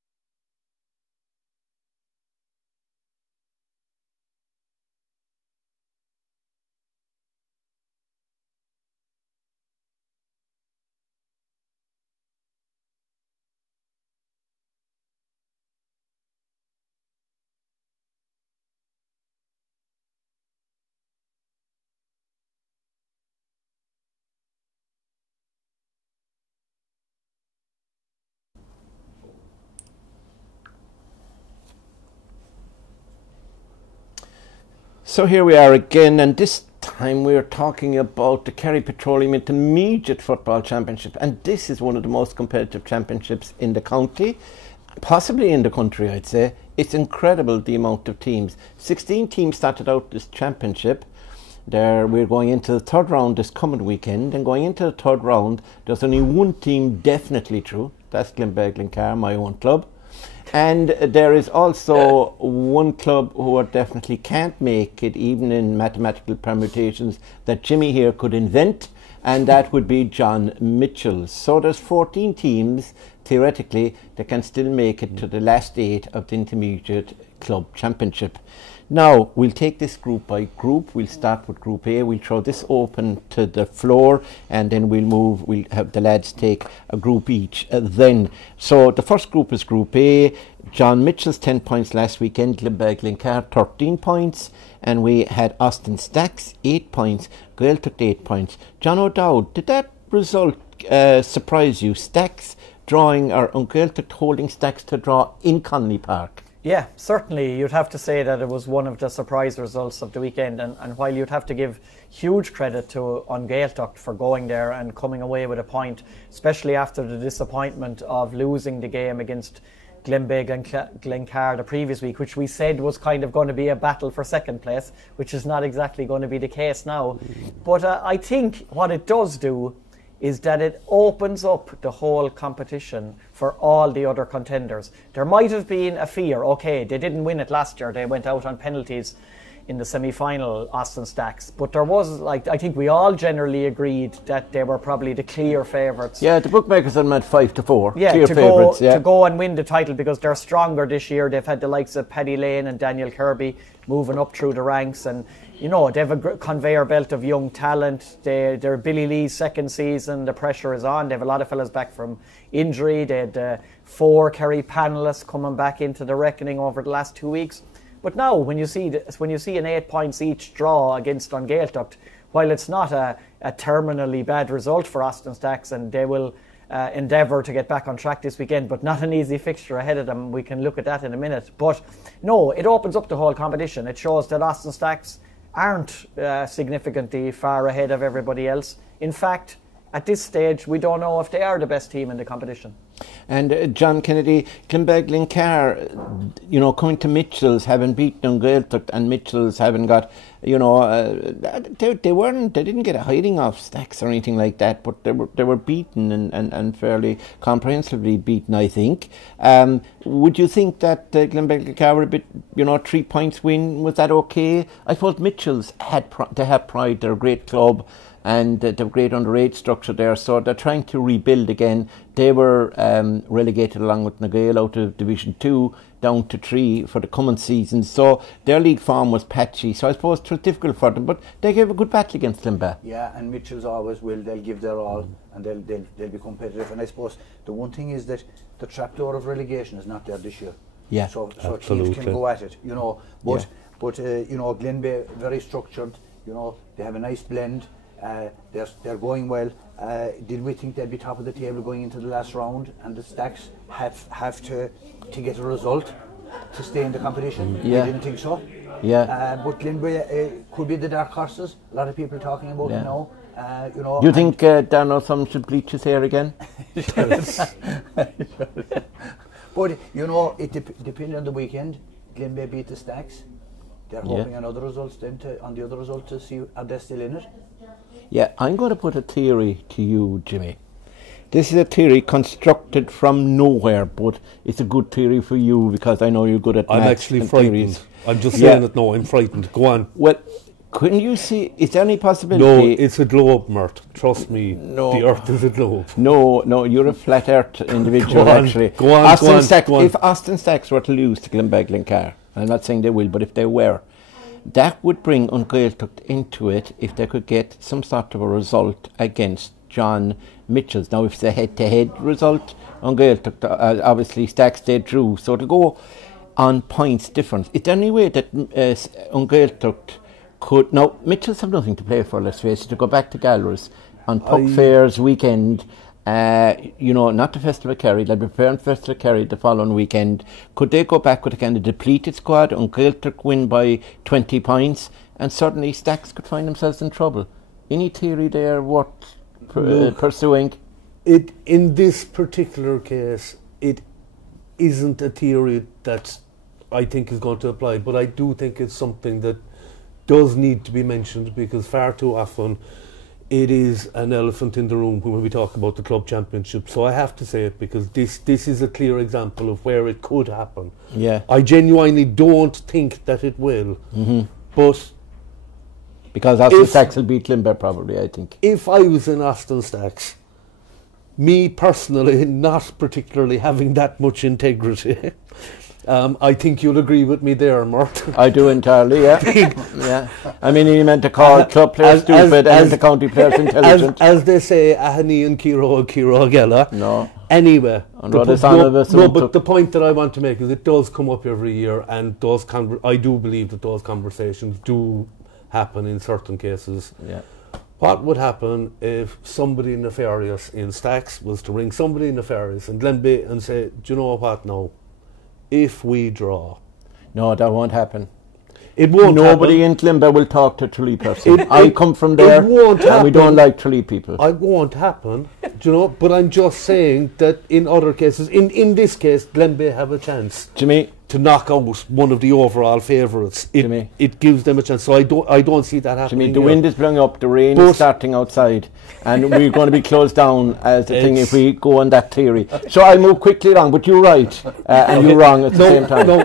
So here we are again, and this time we're talking about the Kerry Petroleum Intermediate Football Championship, and this is one of the most competitive championships in the county, possibly in the country, I'd say. It's incredible the amount of teams. 16 teams started out this championship. We're going into the third round this coming weekend, and going into the third round, there's only one team definitely through. That's Glenbeigh, Glencar, my own club. And there is also one club who definitely can't make it, even in mathematical permutations that Jimmy here could invent, and that would be John Mitchels. So there's 14 teams, theoretically, that can still make it to the last 8 of the Intermediate Club Championship. Now, we'll take this group by group. We'll start with Group A. We'll throw this open to the floor, and then we'll have the lads take a group each then. So the first group is Group A. John Mitchell's 10 points last weekend, Glenbeigh, Glencar 13 points, and we had Austin Stacks 8 points, Ghaeltacht 8 points. John O'Dowd, did that result surprise you? Stacks drawing, or Ghaeltacht holding Stacks to draw in Connolly Park? Yeah, certainly you'd have to say that it was one of the surprise results of the weekend, and while you'd have to give huge credit to Ghaeltacht for going there and coming away with a point, especially after the disappointment of losing the game against Glenbeigh and Glencar the previous week, which we said was kind of going to be a battle for second place, which is not exactly going to be the case now. But I think what it does do is that it opens up the whole competition for all the other contenders. There might have been a fear, okay, they didn't win it last year, they went out on penalties in the semi-final, Austin Stacks, but there was, I think we all generally agreed that they were probably the clear favourites. Yeah, the bookmakers had them at 5-4, yeah, clear favourites. To go and win the title, because they're stronger this year. They've had the likes of Paddy Lane and Daniel Kirby moving up through the ranks, and you know, they have a conveyor belt of young talent. They're Billy Lee's second season. The pressure is on. They have a lot of fellas back from injury. They had 4 Kerry panellists coming back into the reckoning over the last 2 weeks. But now, when you see an 8 points each draw against Ghaeltacht, while it's not a terminally bad result for Austin Stacks, and they will endeavour to get back on track this weekend, but not an easy fixture ahead of them. We can look at that in a minute. But no, it opens up the whole competition. It shows that Austin Stacks aren't significantly far ahead of everybody else. In fact, at this stage, we don't know if they are the best team in the competition. And John Kennedy, Glenbeigh, Glencar, you know, coming to Mitchels, having beaten Ghaeltacht, and Mitchels having got, you know, they didn't get a hiding off Stacks or anything like that, but they were beaten and fairly comprehensively beaten, I think. Would you think that Glenbeigh, Glencar were a bit, you know, 3 points win? Was that okay? I thought Mitchels they have pride. They're a great club. And they've great underage structure there, so they're trying to rebuild again. They were relegated along with Gaeil out of Division 2 down to 3 for the coming season, so their league form was patchy, so I suppose it was difficult for them, but they gave a good battle against Glenbeigh. Yeah, and Mitchels always will. They'll give their all, and they'll be competitive. And I suppose the one thing is that the trapdoor of relegation is not there this year. Yeah, so teams can go at it, you know. But you know, Glenbeigh very structured. You know, they have a nice blend. They're going well. Did we think they'd be top of the table going into the last round, and the Stacks have to get a result to stay in the competition? Yeah. I didn't think so. Yeah. But Glenbeigh could be the dark horses. A lot of people talking about it now. You know. Do you think Dan O'Sullivan should bleach his hair again? But you know, it depending on the weekend. Glenbeigh beat the Stacks. They're hoping on other results on the other result to see are they still in it. Yeah, I'm going to put a theory to you, Jimmy. This is a theory constructed from nowhere, but it's a good theory for you because I know you're good at maths. I'm actually and frightened. theories. I'm just saying it now, I'm frightened. Go on. Well, couldn't you see, is there any possibility? No, it's a globe, Mort. Trust me, No. the earth is a globe. No, you're a flat earth individual, Go on, actually. go on. If Austin Stacks were to lose to Glenbeigh, Glencar, I'm not saying they will, but if they were, that would bring Ghaeltacht into it if they could get some sort of a result against John Mitchels. Now, if it's a head-to-head result on Ghaeltacht, obviously Stacks they drew, so to go on points difference. Is there any way that Ghaeltacht could... Now, Mitchels have nothing to play for, let's face it, to go back to Galleries on Puck Fairs weekend. You know, not the Festival of Kerry, they'll be preparing for Festival of Kerry the following weekend. Could they go back with a kind of depleted squad and Ghaeltacht win by 20 points and suddenly Stacks could find themselves in trouble? Any theory there worth pursuing? In this particular case, it isn't a theory that I think is going to apply, but I do think it's something that does need to be mentioned because far too often it is an elephant in the room when we talk about the club championship. So I have to say it because this is a clear example of where it could happen. Yeah. I genuinely don't think that it will. Mm-hmm. But because Austin Stacks will beat Glenbeigh probably, I think. If I was in Austin Stacks, me personally not particularly having that much integrity, I think you'll agree with me there, Mort. I do entirely, yeah. Yeah. I mean, he meant to call club players stupid and the county players intelligent. As they say, Ahani and Kiro Gela. No. Anyway. But the point that I want to make is it does come up every year, and I do believe that those conversations do happen in certain cases. Yeah. What would happen if somebody nefarious in Stacks was to ring somebody nefarious in Glenbeigh and say, do you know what now? If we draw. No, that won't happen. It won't. Nobody in Glenbeigh will talk to Tralee person. I come from there, and we don't like Tralee people. It won't happen, do you know? But I'm just saying that in other cases, in this case, Glenbeigh have a chance. Jimmy, to knock out one of the overall favourites. It gives them a chance. So I don't see that happening. Jimmy, the wind is blowing up, the rain is starting outside, and we're going to be closed down as the thing if we go on that theory. So I move quickly along, but you're right, and you're wrong at the same time. No,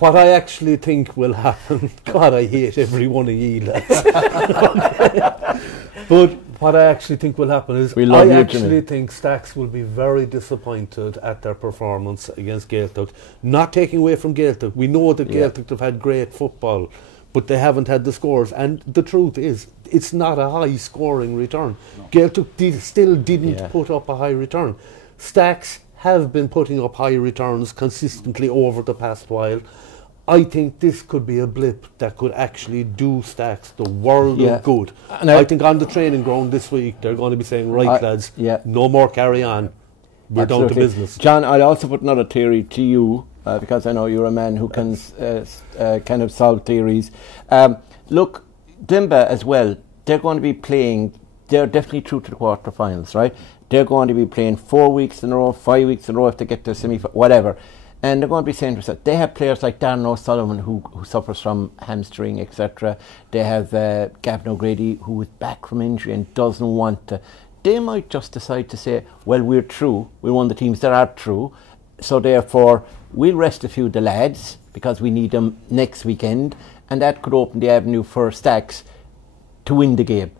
what I actually think will happen, God, I hate every one of you lads. But what I actually think will happen is I think Stacks will be very disappointed at their performance against Ghaeltacht. Not taking away from Ghaeltacht. We know that Ghaeltacht have had great football, but they haven't had the scores. And the truth is, it's not a high scoring return. Ghaeltacht still didn't put up a high return. Stacks have been putting up high returns consistently over the past while. I think this could be a blip that could actually do Stacks the world of good. And I think on the training ground this week, they're going to be saying, right, lads, no more carry on. We're down to business. John, I'll also put another theory to you, because I know you're a man who can kind of solve theories. Look, Glenbeigh as well, they're going to be playing, they're definitely through to the quarterfinals, right? They're going to be playing 4 weeks in a row, 5 weeks in a row if they get to the semi-final, whatever. And they're going to be saying to themselves, they have players like Darren O'Sullivan who suffers from hamstring, etc. They have Gavin O'Grady who is back from injury and doesn't want to. They might just decide to say, well, we're through. We're one of the teams that are through. So therefore, we'll rest a few of the lads because we need them next weekend. And that could open the avenue for Stacks to win the game.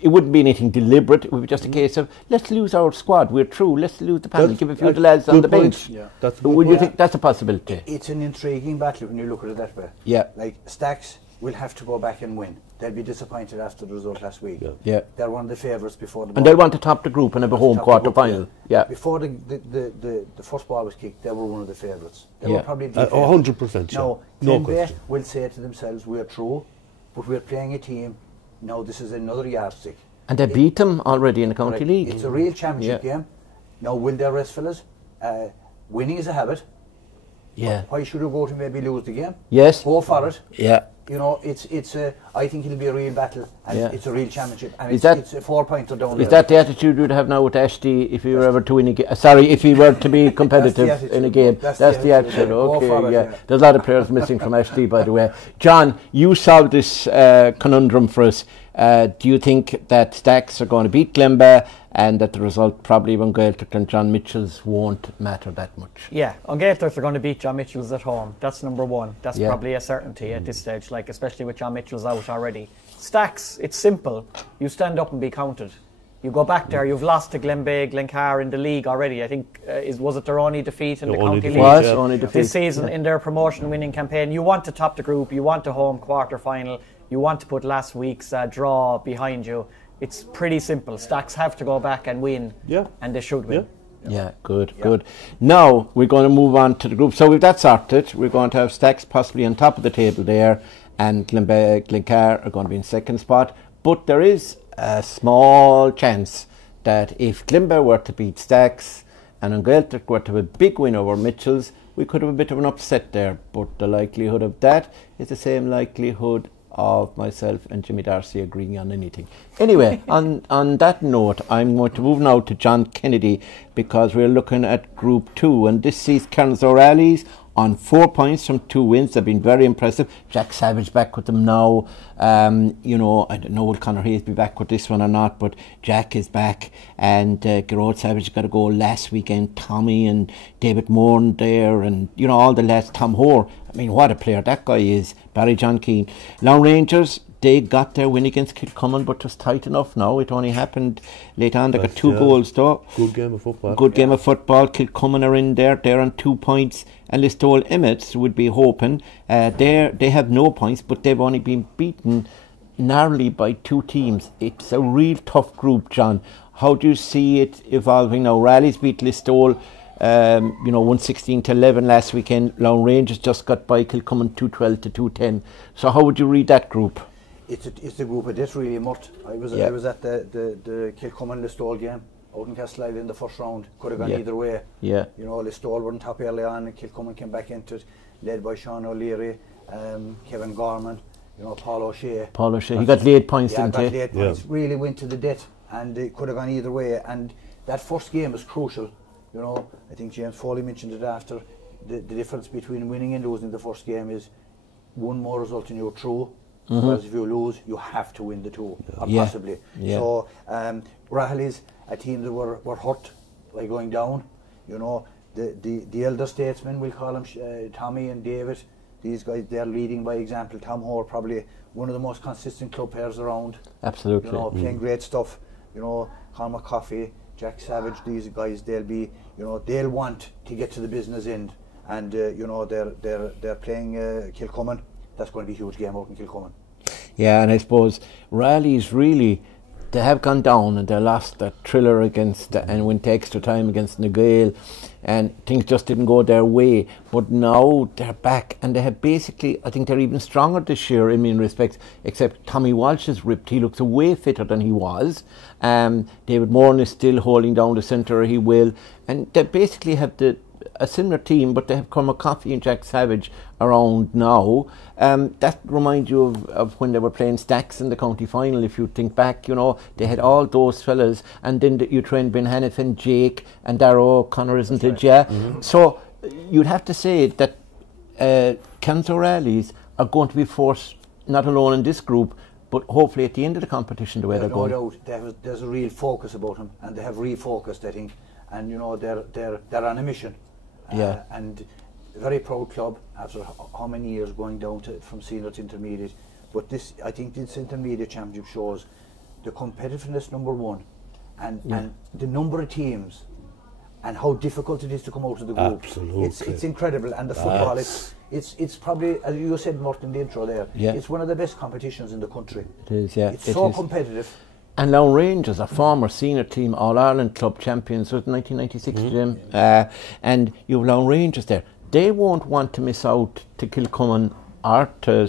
It wouldn't be anything deliberate. It would be just a case of, let's lose our squad. We're through. Let's lose the panel. Give a few of the lads on the bench. Yeah. Would you think that's a possibility? It's an intriguing battle when you look at it that way. Yeah. Like, Stacks will have to go back and win. They'll be disappointed after the result last week. Yeah. They're one of the favourites before the And they'll want to top the group and have a home quarter final. Yeah. Before the first ball was kicked, they were one of the favourites. They were probably the 100%. Now, Glenbeigh will say to themselves, we're through, but we're playing a team. Now this is another yardstick. And they beat them already in the County League. It's a real championship game. Now, will they rest, fellas? Winning is a habit. Yeah. Why should you go to maybe lose the game? Yes. Go for it. Yeah. You know, I think it'll be a real battle, and it's a real championship, and it's a 4-pointer down there. Is that the attitude you'd have now with Ashty if you were ever to win a game? Sorry, if you were to be competitive in a game. That's the attitude. Okay, yeah. There's a lot of players missing from Ashty, by the way. John, you solved this conundrum for us. Do you think that Stacks are going to beat Glenbeigh and that the result probably when Ghaeltacht and John Mitchels won't matter that much? Yeah, on Ghaeltacht they're going to beat John Mitchels at home. That's number one. That's probably a certainty at this stage, like especially with John Mitchels out already. Stacks, it's simple. You stand up and be counted. You go back there. You've lost to Glenbeigh, Glencar in the league already. I think was it their only defeat in the County League only defeat this season in their promotion-winning campaign. You want to top the group. You want a home quarter-final. You want to put last week's draw behind you. It's pretty simple. Stacks have to go back and win, and they should win. Yeah, good. Now we're going to move on to the group. So with that sorted, we're going to have Stacks possibly on top of the table there, and Glenbeigh, Glencar are going to be in second spot. But there is a small chance that if Glenbeigh were to beat Stacks and Ghaeltacht were to have a big win over Mitchels, we could have a bit of an upset there. But the likelihood of that is the same likelihood of myself and Jimmy Darcy agreeing on anything. Anyway, on that note, I'm going to move now to John Kennedy because we're looking at Group 2, and this sees Kerins O'Reilly's on 4 points from 2 wins. They've been very impressive. Jack Savage back with them now. You know, I don't know will Conor Hayes be back with this one or not, but Jack is back, and Gerard Savage got a goal last weekend. Tommy and David Moore there, and you know all the lads. Tom Hoare, I mean, what a player that guy is. Barry John Keane. Laune Rangers, they got their win against Kilcummin, but just tight enough now. It only happened late on. They got 2 goals though. Good game of football. Kilcummin are in there. They're on 2 points. And Listowel Emmets would be hoping. They have no points, but they've only been beaten narrowly by 2 teams. It's a real tough group, John. How do you see it evolving now? Rally's beat Listowel, 116-11 last weekend. Laune Rangers just got by Kilcummin 212-210. So how would you read that group? It's the group of death really, Mort. I was at the Kilcummin Listowel game out in Castleisland in the first round. Could have gone either way. Yeah. You know, Listowel were on top early on, and Kilcummin came back into it, led by Sean O'Leary, Kevin Gorman, you know, Paul O'Shea. He got late points, didn't he? Late points. Really went to the death, and it could have gone either way. And that first game was crucial. You know, I think James Foley mentioned it after. The difference between winning and losing the first game is one more result in your through. Whereas if you lose, you have to win the 2, or possibly. So Rahilly's a team that were hurt by going down. You know, the elder statesmen, we'll call them, Tommy and David. These guys, they're leading by example. Tom Hoare, probably one of the most consistent club players around. Absolutely. You know, playing great stuff. You know, Conor McCoffey, Jack Savage, these guys, they'll want to get to the business end. And you know, they're playing Kilcummin that's going to be a huge game out in Kilcummin. Yeah, and I suppose Rally's really, they have gone down and they lost that thriller against and went to extra time against Gaeil, and things just didn't go their way. But now they're back and they have basically, I think they're even stronger this year in many respects, except Tommy Walsh is ripped. He looks way fitter than he was. David Moran is still holding down the centre, he will. And they basically have a similar team, but they have Cormac Coffey and Jack Savage around now. That reminds you of when they were playing Stacks in the county final, if you think back, you know, they had all those fellas, and then you trained Ben Hannifin, Jake and Darrow O'Connor, isn't it? Yeah. Mm-hmm. So you'd have to say that Kerins O'Reilly's are going to be forced not alone in this group, but hopefully at the end of the competition, the way they're going. No doubt, there's a real focus about them, and they have refocused, I think, and you know they're on a mission. Yeah. And a very proud club after how many years going down from senior to intermediate. But I think this intermediate championship shows the competitiveness, number one, and the number of teams and how difficult it is to come out of the group. Absolutely. It's incredible, and the football, it's probably, as you said, Mort, in the intro there, it's one of the best competitions in the country. It is, yeah. It's so competitive. And Laune Rangers, a former senior team, All-Ireland club champions, was 1996 to them. And you have Laune Rangers there. They won't want to miss out to Kilcummin or to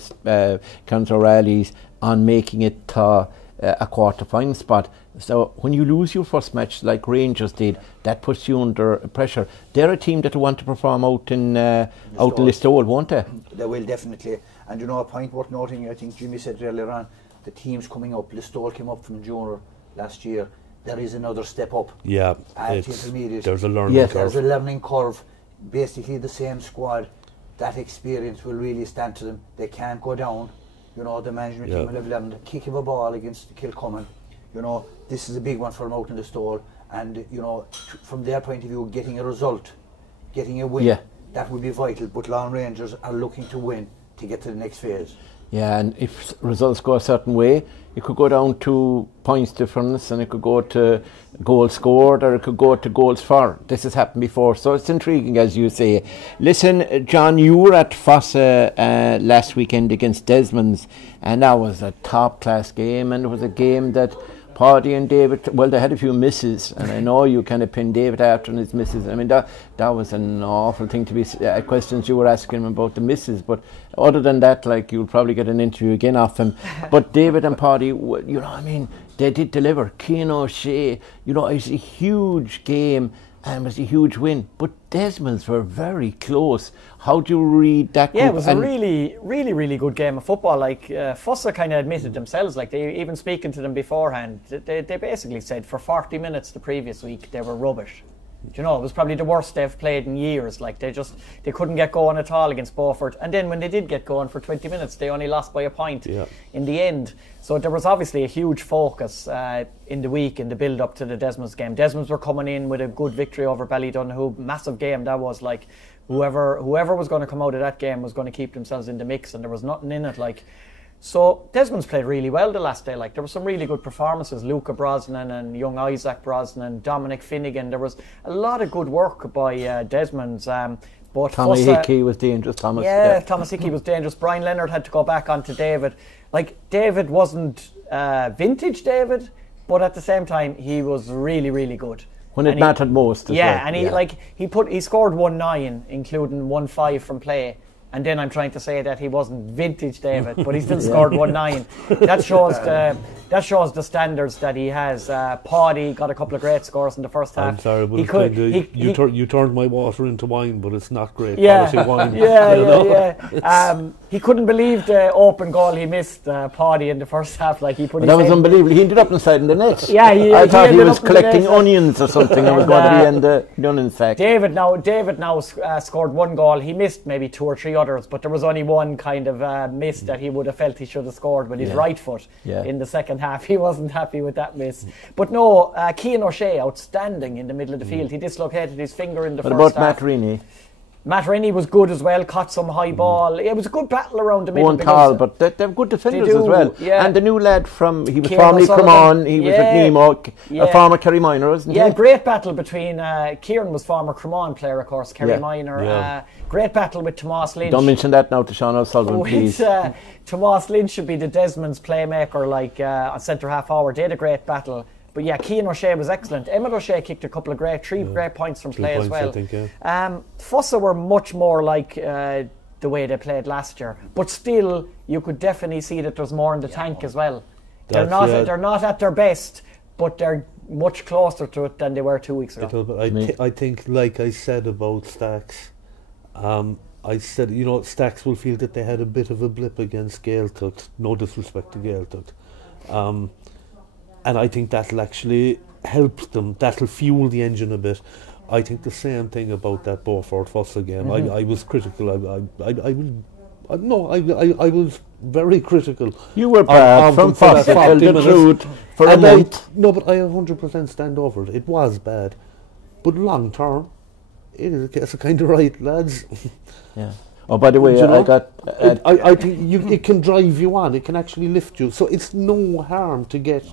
Kerins O'Reilly's on making it to a quarter-final spot. So when you lose your first match like Rangers did, that puts you under pressure. They're a team that want to perform out in Listowel, won't they? They will, definitely. And you know, a point worth noting, I think Jimmy said earlier on, the teams coming up. Listowel came up from junior last year. There is another step up. Yeah, intermediate. There's a learning curve. There's a learning curve. Basically, the same squad. That experience will really stand to them. They can't go down. You know, the management team will have learned the kick of a ball against Kilcummin. You know, this is a big one for them out in Listowel. And you know, from their point of view, getting a result, getting a win, that would be vital. But Laune Rangers are looking to win to get to the next phase. Yeah, and if results go a certain way, it could go down to points difference, and it could go to goals scored, or it could go to goals for. This has happened before, so it's intriguing, as you say. Listen, John, you were at Fossa last weekend against Desmonds, and that was a top-class game, and it was a game that Paddy and David, well, they had a few misses, and I know you kind of pinned David after his misses. I mean, that was an awful thing to be questions you were asking him about the misses, but other than that, like, you'll probably get an interview again off him. But David and Paddy, you know, I mean, they did deliver. Cian O'Shea, you know, it's a huge game and it was a huge win, but Desmonds were very close. How do you read that group? Yeah, it was a really good game of football. Like, Fossa kind of admitted themselves, like, they even speaking to them beforehand, they basically said for 40 minutes the previous week they were rubbish. Do you know, it was probably the worst they've played in years. Like, they couldn't get going at all against Beaufort, and then when they did get going for 20 minutes they only lost by a point in the end. So there was obviously a huge focus in the week in the build up to the Desmonds game. Desmonds were coming in with a good victory over Ballydonoghue. Massive game that was. Like, whoever was going to come out of that game was going to keep themselves in the mix, and there was nothing in it. Like, so Desmonds played really well the last day. Like, there were some really good performances. Luca Brosnan and young Isaac Brosnan, Dominic Finnegan. There was a lot of good work by Desmonds. But Tommy Hickey was dangerous. Thomas Hickey was dangerous. Brian Leonard had to go back onto David. Like, David wasn't vintage David, but at the same time he was really good. When it mattered most. He scored 1-9, including 1-5 from play. And then I'm trying to say that he wasn't vintage David, but he still scored 1-9. That shows the standards that he has. Paddy got a couple of great scores in the first half. I'm sorry, but you turned my water into wine, but it's not great quality wine. He couldn't believe the open goal he missed, Paddy, in the first half. Like, that was unbelievable. He ended up inside in the net. Yeah, I thought he was collecting onions or something. And was going to be in the onion sack. David now scored one goal. He missed maybe 2 or 3 others, but there was only one kind of miss that he would have felt he should have scored with his right foot in the second half. He wasn't happy with that miss. But no, Cian O'Shea, outstanding in the middle of the field. He dislocated his finger in the first half. What about Matt Rini? Matt Rennie was good as well, caught some high ball. It was a good battle around the middle. One tall, but they're good defenders as well. Yeah. And the new lad he was Kieran formerly O'Sullivan. Cremon, he was at Nemo, a former Kerry minor, isn't he? Yeah, great battle between Kieran was former Cremon player, of course, Kerry minor. Yeah. Great battle with Tomas Lynch. Don't mention that now to Sean O'Sullivan, please. Tomas Lynch should be the Desmonds playmaker, like on centre half forward. They had a great battle. But yeah, Cian O'Shea was excellent. Emmett O'Shea kicked a couple of three great points from play as well. I think, Fossa were much more like the way they played last year, but still, you could definitely see that there's more in the tank as well. They're not at their best, but they're much closer to it than they were 2 weeks ago. But I think, like I said about Stacks, I said, Stacks will feel that they had a bit of a blip against Ghaeltacht. No disrespect to Ghaeltacht. And I think that'll actually help them. That'll fuel the engine a bit. I think the same thing about that Beaufort Fossa game. I was critical. I was very critical. You were bad from Fossa, tell the truth, for a month. No, but I 100% stand over it. It was bad. But long term, it is a case of kind of right, lads. Yeah. Oh, by the way, I think it can drive you on. It can actually lift you. So it's no harm to get.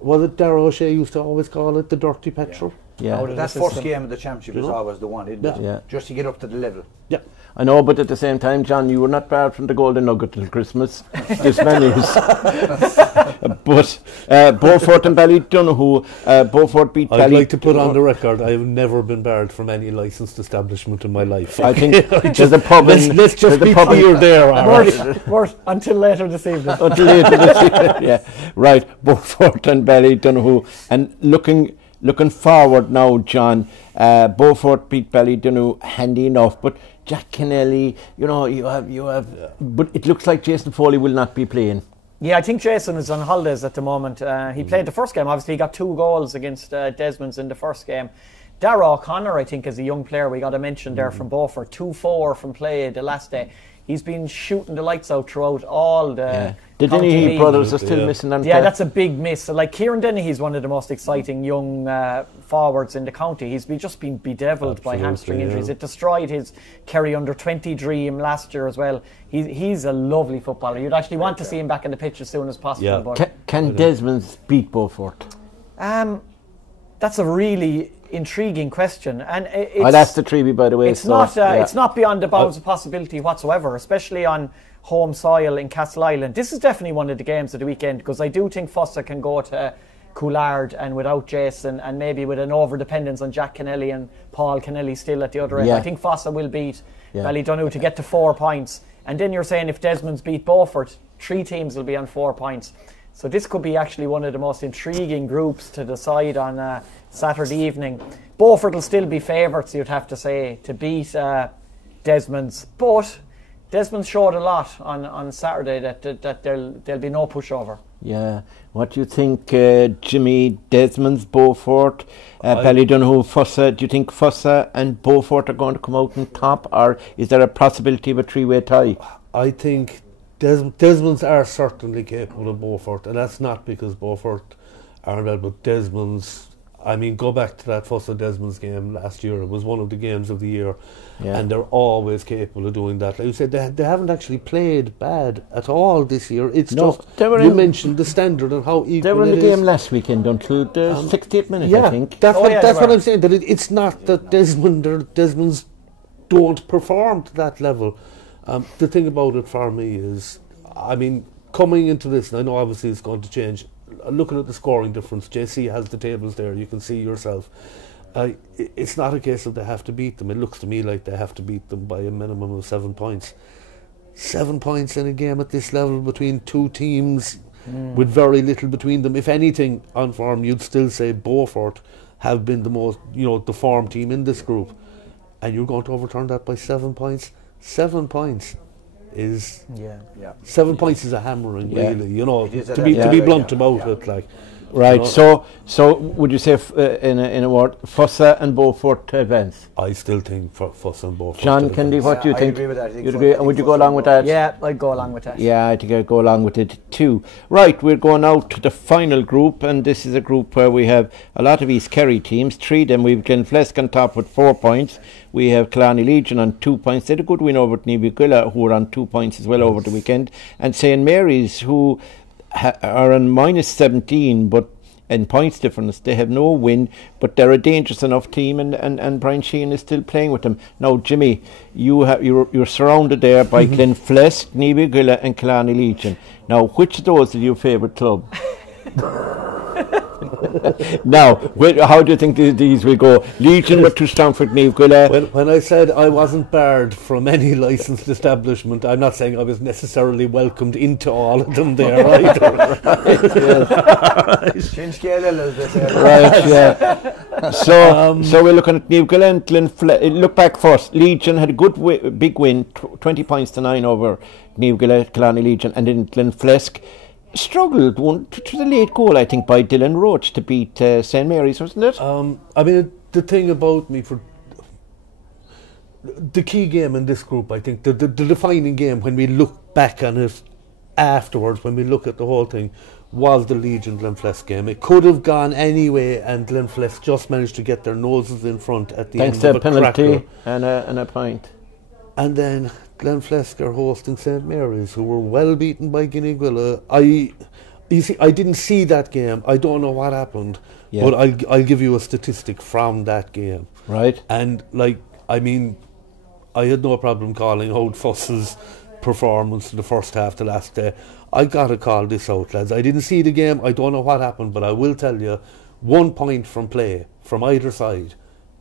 Was it Darragh O'Shea used to always call it the dirty petrol? Yeah. That first game of the championship is always the one, isn't it? Yeah. Just to get up to the level. Yeah. I know, but at the same time, John, you were not barred from the Golden Nugget till Christmas. This menus. But Beaufort and Ballydonoghue, Beaufort beat I'd like to put on the record, I have never been barred from any licensed establishment in my life. I think there's a pub in... Let's just be clear there. Worse, until later this evening. Until later this evening, yeah. Right, Beaufort and Ballydonoghue. And looking forward now, John, Beaufort beat Ballydonoghue handy enough, but Jack Kennelly, you have, but it looks like Jason Foley will not be playing. Yeah, I think Jason is on holidays at the moment. He played the first game. Obviously, he got 2 goals against Desmonds in the first game. Darragh O'Connor, I think, is a young player we got to mention there from Beaufort. 2-4 from play the last day. He's been shooting the lights out throughout all the... Yeah. The Dennehy brothers are still missing. Yeah, that's a big miss. So, like Kieran Dennehy's one of the most exciting young forwards in the county. He's just been bedeviled by hamstring injuries. It destroyed his Kerry under-20 dream last year as well. He's a lovely footballer. You'd actually want to see him back in the pitch as soon as possible. Yeah. But can Desmonds beat Beaufort? That's a really intriguing question, and I'll ask the Treeby, by the way. It's not beyond the bounds of possibility whatsoever, especially on home soil in Castleisland. This is definitely one of the games of the weekend, because I do think Fossa can go to Coulard and without Jason, and maybe with an over-dependence on Jack Kennelly and Paul Kennelly still at the other end. I think Fossa will beat Ballydonoghue to get to 4 points. And then you're saying if Desmonds beat Beaufort, 3 teams will be on 4 points. So this could be actually one of the most intriguing groups to decide on Saturday evening. Beaufort will still be favourites, you'd have to say, to beat Desmonds. But Desmonds showed a lot on Saturday that there'll be no pushover. Yeah. What do you think, Jimmy? Desmonds, Beaufort, Ballydonoghue, Fossa. Do you think Fossa and Beaufort are going to come out on top, or is there a possibility of a 3-way tie? I think Desmonds are certainly capable of Beaufort, and that's not because Beaufort aren't bad, but Desmonds, I mean, go back to that Fossa Desmonds game last year. It was one of the games of the year, and they're always capable of doing that. Like you said, they haven't actually played bad at all this year. It's just, you mentioned the standard and how equal they were in the game last weekend until the 68th minute, I think. That's what I'm saying, that it's not that Desmonds don't perform to that level. The thing about it for me is, I mean, coming into this, and I know obviously it's going to change, looking at the scoring difference, JC has the tables there, you can see yourself. It's not a case of they have to beat them. It looks to me like they have to beat them by a minimum of 7 points. 7 points in a game at this level between 2 teams with very little between them. If anything, on form, you'd still say Beaufort have been the most, the form team in this group. And you're going to overturn that by 7 points? 7 points is 7 points is a hammering, really. To be blunt about it, like. Right. You know? So would you say in a word, Fossa and Beaufort to advance? I still think for Fossa and Beaufort. John Kennedy, what do you I think? agree with that. I think You'd agree? And would you go along with that? Yeah, I'd go along with that. Yeah, I think I'd go along with it too. Right, we're going out to the final group, and this is a group where we have a lot of East Kerry teams. 3 of them. We've Glenflesk on top with 4 points. We have Killarney Legion on 2 points. They had a good win over Gneeveguilla, who were on 2 points as well over the weekend. And St Mary's, who are on minus 17, but in points difference, they have no win, but they're a dangerous enough team, and Brian Sheehan is still playing with them. Now, Jimmy, you're surrounded there by Glenflesk, Gneeveguilla and Killarney Legion. Now, which of those is your favourite club? Now, how do you think these will go? Legion were too strong for Gneeveguilla. When I said I wasn't barred from any licensed establishment, I'm not saying I was necessarily welcomed into all of them there either. Right, yeah. So we're looking at Gneeveguilla and Glenflesk. Look back first. Legion had a good big win, 20 points to 9 over Gneeveguilla, Killarney Legion, and then Glenflesk struggled to the late goal, I think, by Dylan Roach to beat St Mary's, wasn't it? I mean, the thing about me for the key game in this group, I think, the defining game when we look back on it afterwards, when we look at the whole thing, was the Legion Glenflesk game. It could have gone anyway, and Glenflesk just managed to get their noses in front at the thanks end of to a penalty cracker. and a point. And then Glenflesk are hosting St Mary's, who were well beaten by Gneeveguilla. You see, I didn't see that game. I don't know what happened, but I'll give you a statistic from that game. Right. And I mean, I had no problem calling out Fossa's performance in the first half the last day. I gotta call this out, lads. I didn't see the game. I don't know what happened, but I will tell you, 1 point from play from either side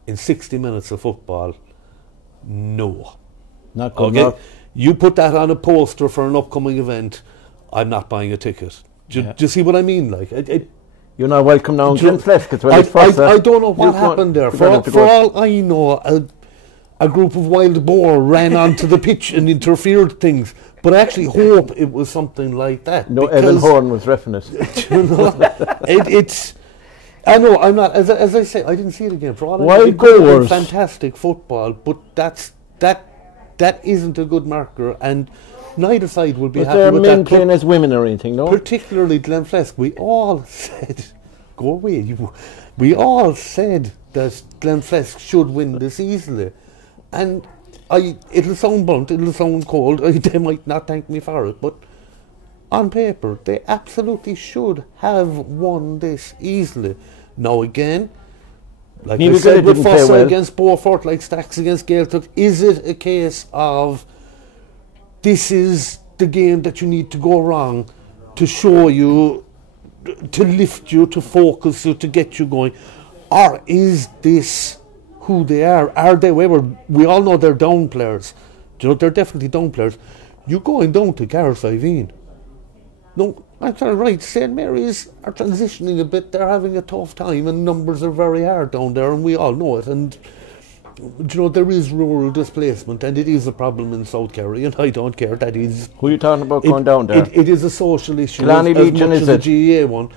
in 60 minutes of football. No. Not good Okay, enough. you put that on a poster for an upcoming event, I'm not buying a ticket. Do you see what I mean? You're not welcome now in Glenflesk as well as Fossa. I don't know what happened there. For all I know, a group of wild boar ran onto the pitch and interfered things. But I actually hope it was something like that. No, Evan Horn was reffing it. You know, it's. I know, I'm not. As I say, I didn't see it again. For all Wild goers. Fantastic football, but that isn't a good marker, and neither side will be happy with that. Men playing as women or anything, no? Particularly Glenflesk. We all said, go away. We all said that Glenflesk should win this easily, and it'll sound blunt, it'll sound cold. They might not thank me for it, but on paper, they absolutely should have won this easily. Now again, like I said with Fossa against Beaufort, like Stacks against Ghaeltacht, is it a case of this is the game that you need to go wrong to show you, to lift you, to focus you, to get you going? Or is this who they are? Are they wayward? We all know they're down players. Do you know, they're definitely down players. You're going down to Castleisland. No, that's all right. St Mary's are transitioning a bit. They're having a tough time, and numbers are very hard down there, and we all know it. And you know, there is rural displacement, and it is a problem in South Kerry, and I don't care. That is. Who are you talking about going down there? It is a social issue Killarney Legion as much as the GAA one,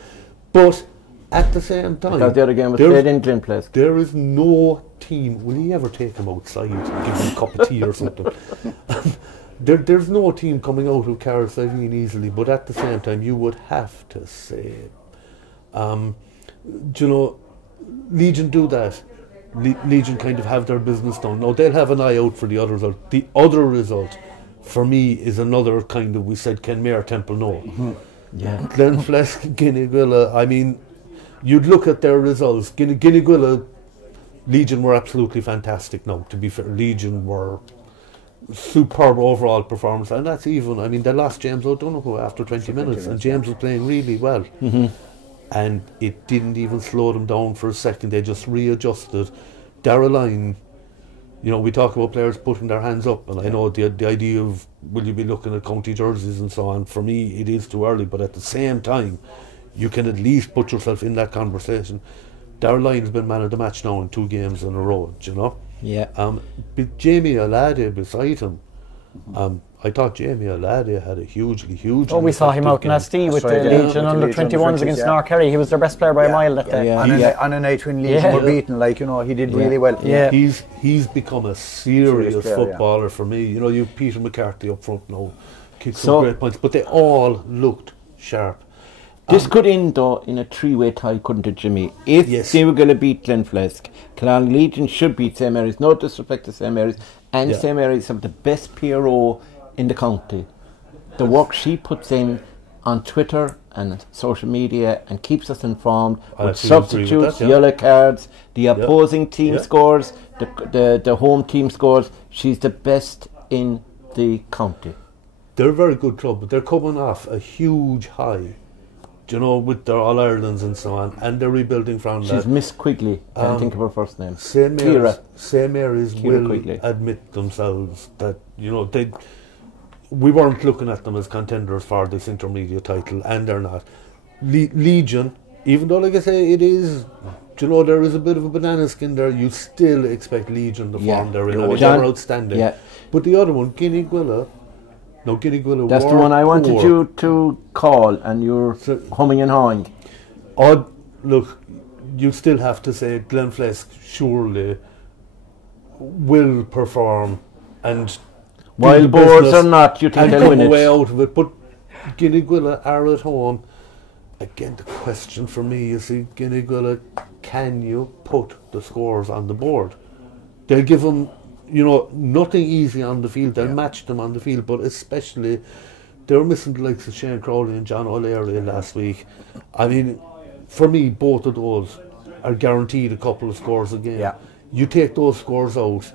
but at the same time, because the other game was played in Glenflesk. There is no team. Will you ever take them outside and give them a cup of tea or something? There's no team coming out of Castleisland easily, but at the same time, you would have to say, you know, Legion do that. Legion kind of have their business done. Now they'll have an eye out for the other result. The other result, for me, is another kind of, we said Kenmare Temple no. Mm-hmm. Yeah. Glenflesk, Gneeveguilla. I mean, you'd look at their results. Gneeveguilla, Legion were absolutely fantastic. Now, to be fair, Legion were superb overall performance, and that's even. I mean, they lost James O'Donoghue after 20 minutes, and James was playing really well. Mm-hmm. And it didn't even slow them down for a second. They just readjusted. Laune, you know, we talk about players putting their hands up, and I know the idea of will you be looking at county jerseys and so on, for me it is too early, but at the same time you can at least put yourself in that conversation. Laune has been man of the match now in 2 games in a row, you know. Yeah. But Jamie Alade beside him, I thought Jamie O'Lady had a hugely we saw him out in SD with the Legion under 21s against North Kerry. He was their best player by a mile that day. On a night when Legion were beaten, he did really well. Yeah. He's become a serious player, footballer for me. You know, you've Peter McCarthy up front now, kicked some great points, but they all looked sharp. This could end though in a 3-way tie, couldn't it, Jimmy? If Gneeveguilla beat Glenflesk, Killarney Legion should beat St Mary's. No disrespect to St Mary's, and St Mary's have the best PRO in the county. The work she puts in on Twitter and social media and keeps us informed with substitutes, yellow cards, the opposing team scores, the home team scores. She's the best in the county. They're a very good club, but they're coming off a huge high, you know, with their All-Irelands and so on, and they're rebuilding from that. She's Miss Quigley, can't think of her first name. St Mary's will Quigley admit themselves that, you know, we weren't looking at them as contenders for this intermediate title, and they're not. Legion, even though, like I say, it is, you know, there is a bit of a banana skin there, you still expect Legion to form there. I mean, they're outstanding. Yeah. But the other one, Gneeveguilla, that's the one I wanted you to call, and you're humming and hawing. Look, you still have to say Glenflesk surely will perform, and wild boards or not, you think they'll win it. Way out of it. But Gneeveguilla are at home. Again, the question for me is, Gneeveguilla, can you put the scores on the board? They'll give them, you know, nothing easy on the field. They'll match them on the field, but especially they were missing the likes of Shane Crowley and John O'Leary last week. I mean, for me, both of those are guaranteed a couple of scores a game. Yeah. You take those scores out,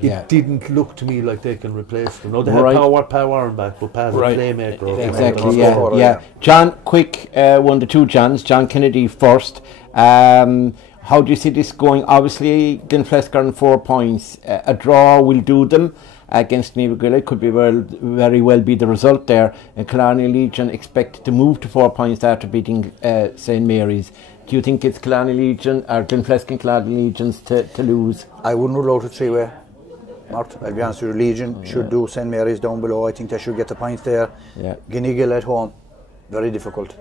it didn't look to me like they can replace them. No, they had power and back, but Paz a playmaker. Exactly, yeah. John, quick, one of the two Johns, John Kennedy first. How do you see this going? Obviously, Glenflesk are on 4 points. A draw will do them against Gneeveguilla. It could very well be the result there. And Killarney Legion expected to move to 4 points after beating St Mary's. Do you think it's Killarney Legion or Glenflesk and Killarney Legions to lose? I wouldn't rule out a 3-way. Mort, I'll be honest with you, Legion should do St Mary's down below. I think they should get the points there. Gneeveguilla at home, very difficult.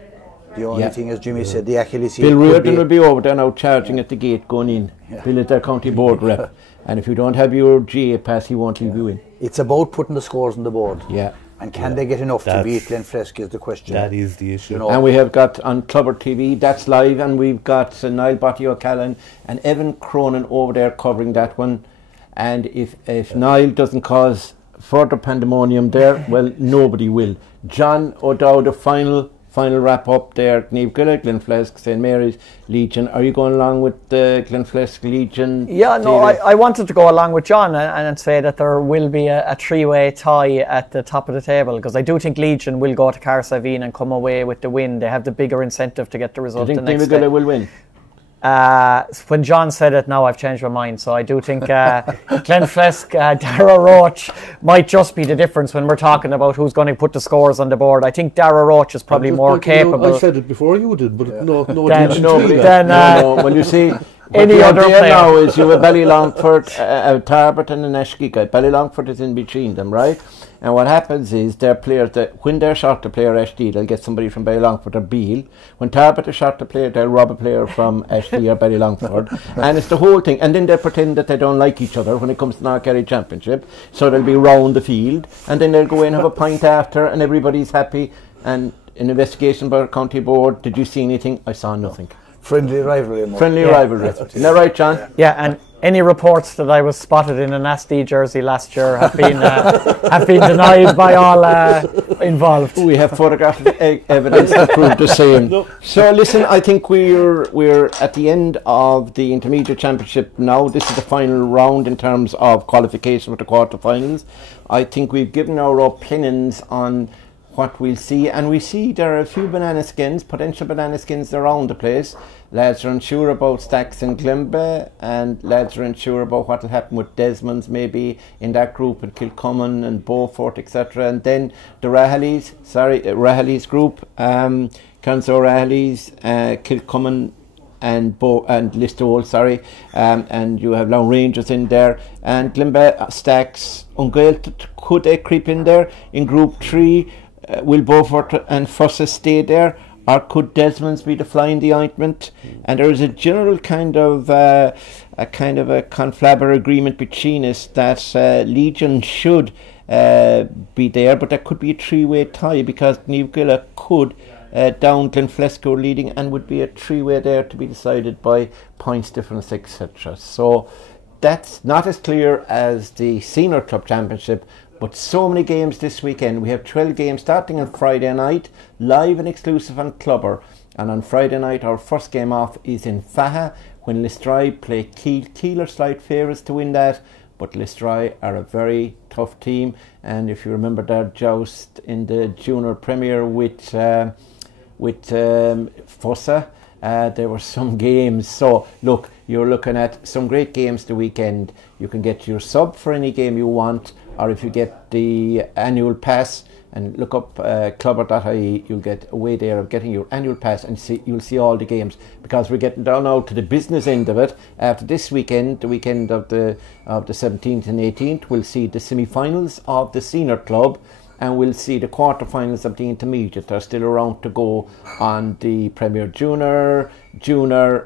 The only thing, as Jimmy said, the Achilles heel. Bill Reardon will be over there now charging at the gate going in. Bill is their county board rep. And if you don't have your GA pass, he won't leave you in. It's about putting the scores on the board. And can they get enough to beat Glenflesk is the question. That is the issue. You know. And we have got on Clubber TV, that's live, and we've got Niall Botty O'Callaghan and Evan Cronin over there covering that one. And if Niall doesn't cause further pandemonium there, well, nobody will. John O'Dowd, the final wrap up there. Gneeveguilla, Glenflesk, St Mary's, Legion. Are you going along with the Glenflesk Legion? Yeah, no, I wanted to go along with John and say that there will be a 3-way tie at the top of the table, because I do think Legion will go to Carsavine and come away with the win. They have the bigger incentive to get the result the next day. Gneeveguilla will win? When John said it, now I've changed my mind. So I do think Glenflesk, Dara Roach might just be the difference when we're talking about who's going to put the scores on the board. I think Dara Roach is probably more capable. I said it before you did, but no. Well, you see, any other player now is you have Ballylongford, Tarbert, and an Eshkika. Ballylongford is in between them, right? And what happens is their players, when they're short to play SD, they'll get somebody from Ballylongford or Beale. When Tarbert is short to play, they'll rob a player from SD or Ballylongford. And it's the whole thing. And then they pretend that they don't like each other when it comes to North Kerry Championship. So they'll be round the field. And then they'll go in and have a pint after, and everybody's happy. And an investigation by the county board, did you see anything? I saw nothing. Friendly rivalry. Rivalry. Isn't that right, John? Yeah, and any reports that I was spotted in a nasty jersey last year have been denied by all involved. We have photographic evidence to prove the same. No. So listen, I think we're at the end of the intermediate championship now. This is the final round in terms of qualification for the quarterfinals. I think we've given our opinions on what we'll see, and we see there are a few potential banana skins around the place. Lads are unsure about Stacks and Glenbeigh, and lads are unsure about what will happen with Desmonds maybe in that group, and Kilcummin and Beaufort, etc. And then the Rahaleys group, Kerins O'Rahaleys, Kilcummin, and Listowel, sorry, and you have Laune Rangers in there, and Glenbeigh stacks on Ghaeltacht. Could they creep in there in Group 3? Will Beaufort and Fossa stay there, or could Desmonds be the fly in the ointment? And there is a general kind of a conflabber agreement between us that Legion should be there, but there could be a three-way tie because Gneeveguilla could down Glenflesk are leading, and would be a three-way there to be decided by points difference, etc. So that's not as clear as the Senior Club Championship, but so many games this weekend. We have 12 games starting on Friday night, live and exclusive on Clubber. And on Friday night, our first game off is in Faha when Listowel play Keele. Keele are slight favourites to win that, but Listowel are a very tough team. And if you remember their joust in the Junior Premier with Fossa, there were some games. So look, you're looking at some great games the weekend. You can get your sub for any game you want, or if you get the annual pass and look up clubber.ie, you'll get a way there of getting your annual pass, and you'll see all the games, because we're getting down now to the business end of it. After this weekend, the weekend of the 17th and 18th, we'll see the semi-finals of the Senior Club, and we'll see the quarter-finals of the Intermediate. They're still around to go on the Premier Junior,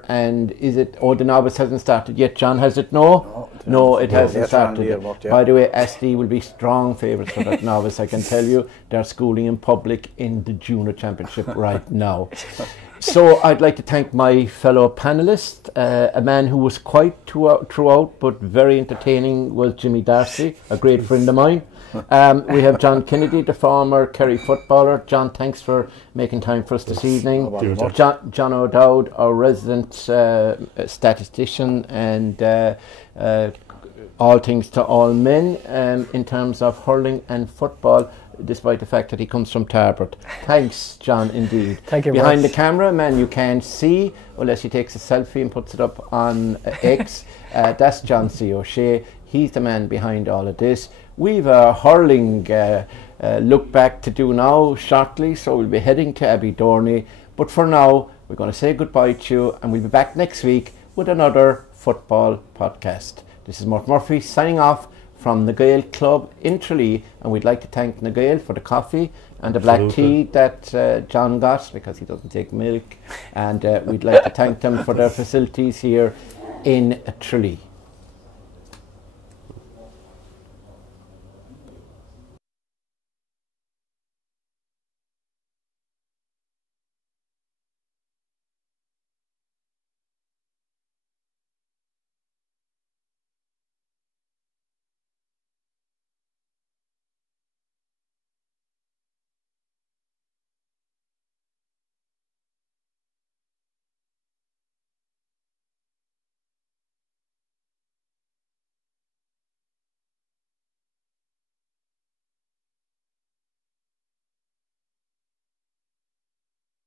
and is it? Oh, the novice hasn't started yet. John, has it? No, it hasn't started. By the way, SD will be strong favourites for that novice. I can tell you, they're schooling in public in the Junior Championship right now. So I'd like to thank my fellow panellist. A man who was quiet throughout, but very entertaining, was Jimmy Darcy, a great friend of mine. We have John Kennedy, the former Kerry footballer. John, thanks for making time for us this evening. John O'Dowd, our resident statistician, and all things to all men in terms of hurling and football, despite the fact that he comes from Tarbert. Thanks, John, indeed. Thank you. Behind the camera, man you can't see unless he takes a selfie and puts it up on X. That's John C. O'Shea. He's the man behind all of this. We've a hurling look back to do now shortly, so we'll be heading to Abbeydorney. But for now, we're going to say goodbye to you, and we'll be back next week with another football podcast. This is Mort Murphy signing off from the Gaeil Club in Tralee, and we'd like to thank the Gaeil for the coffee and the black tea that John got, because he doesn't take milk, and we'd like to thank them for their facilities here in Tralee.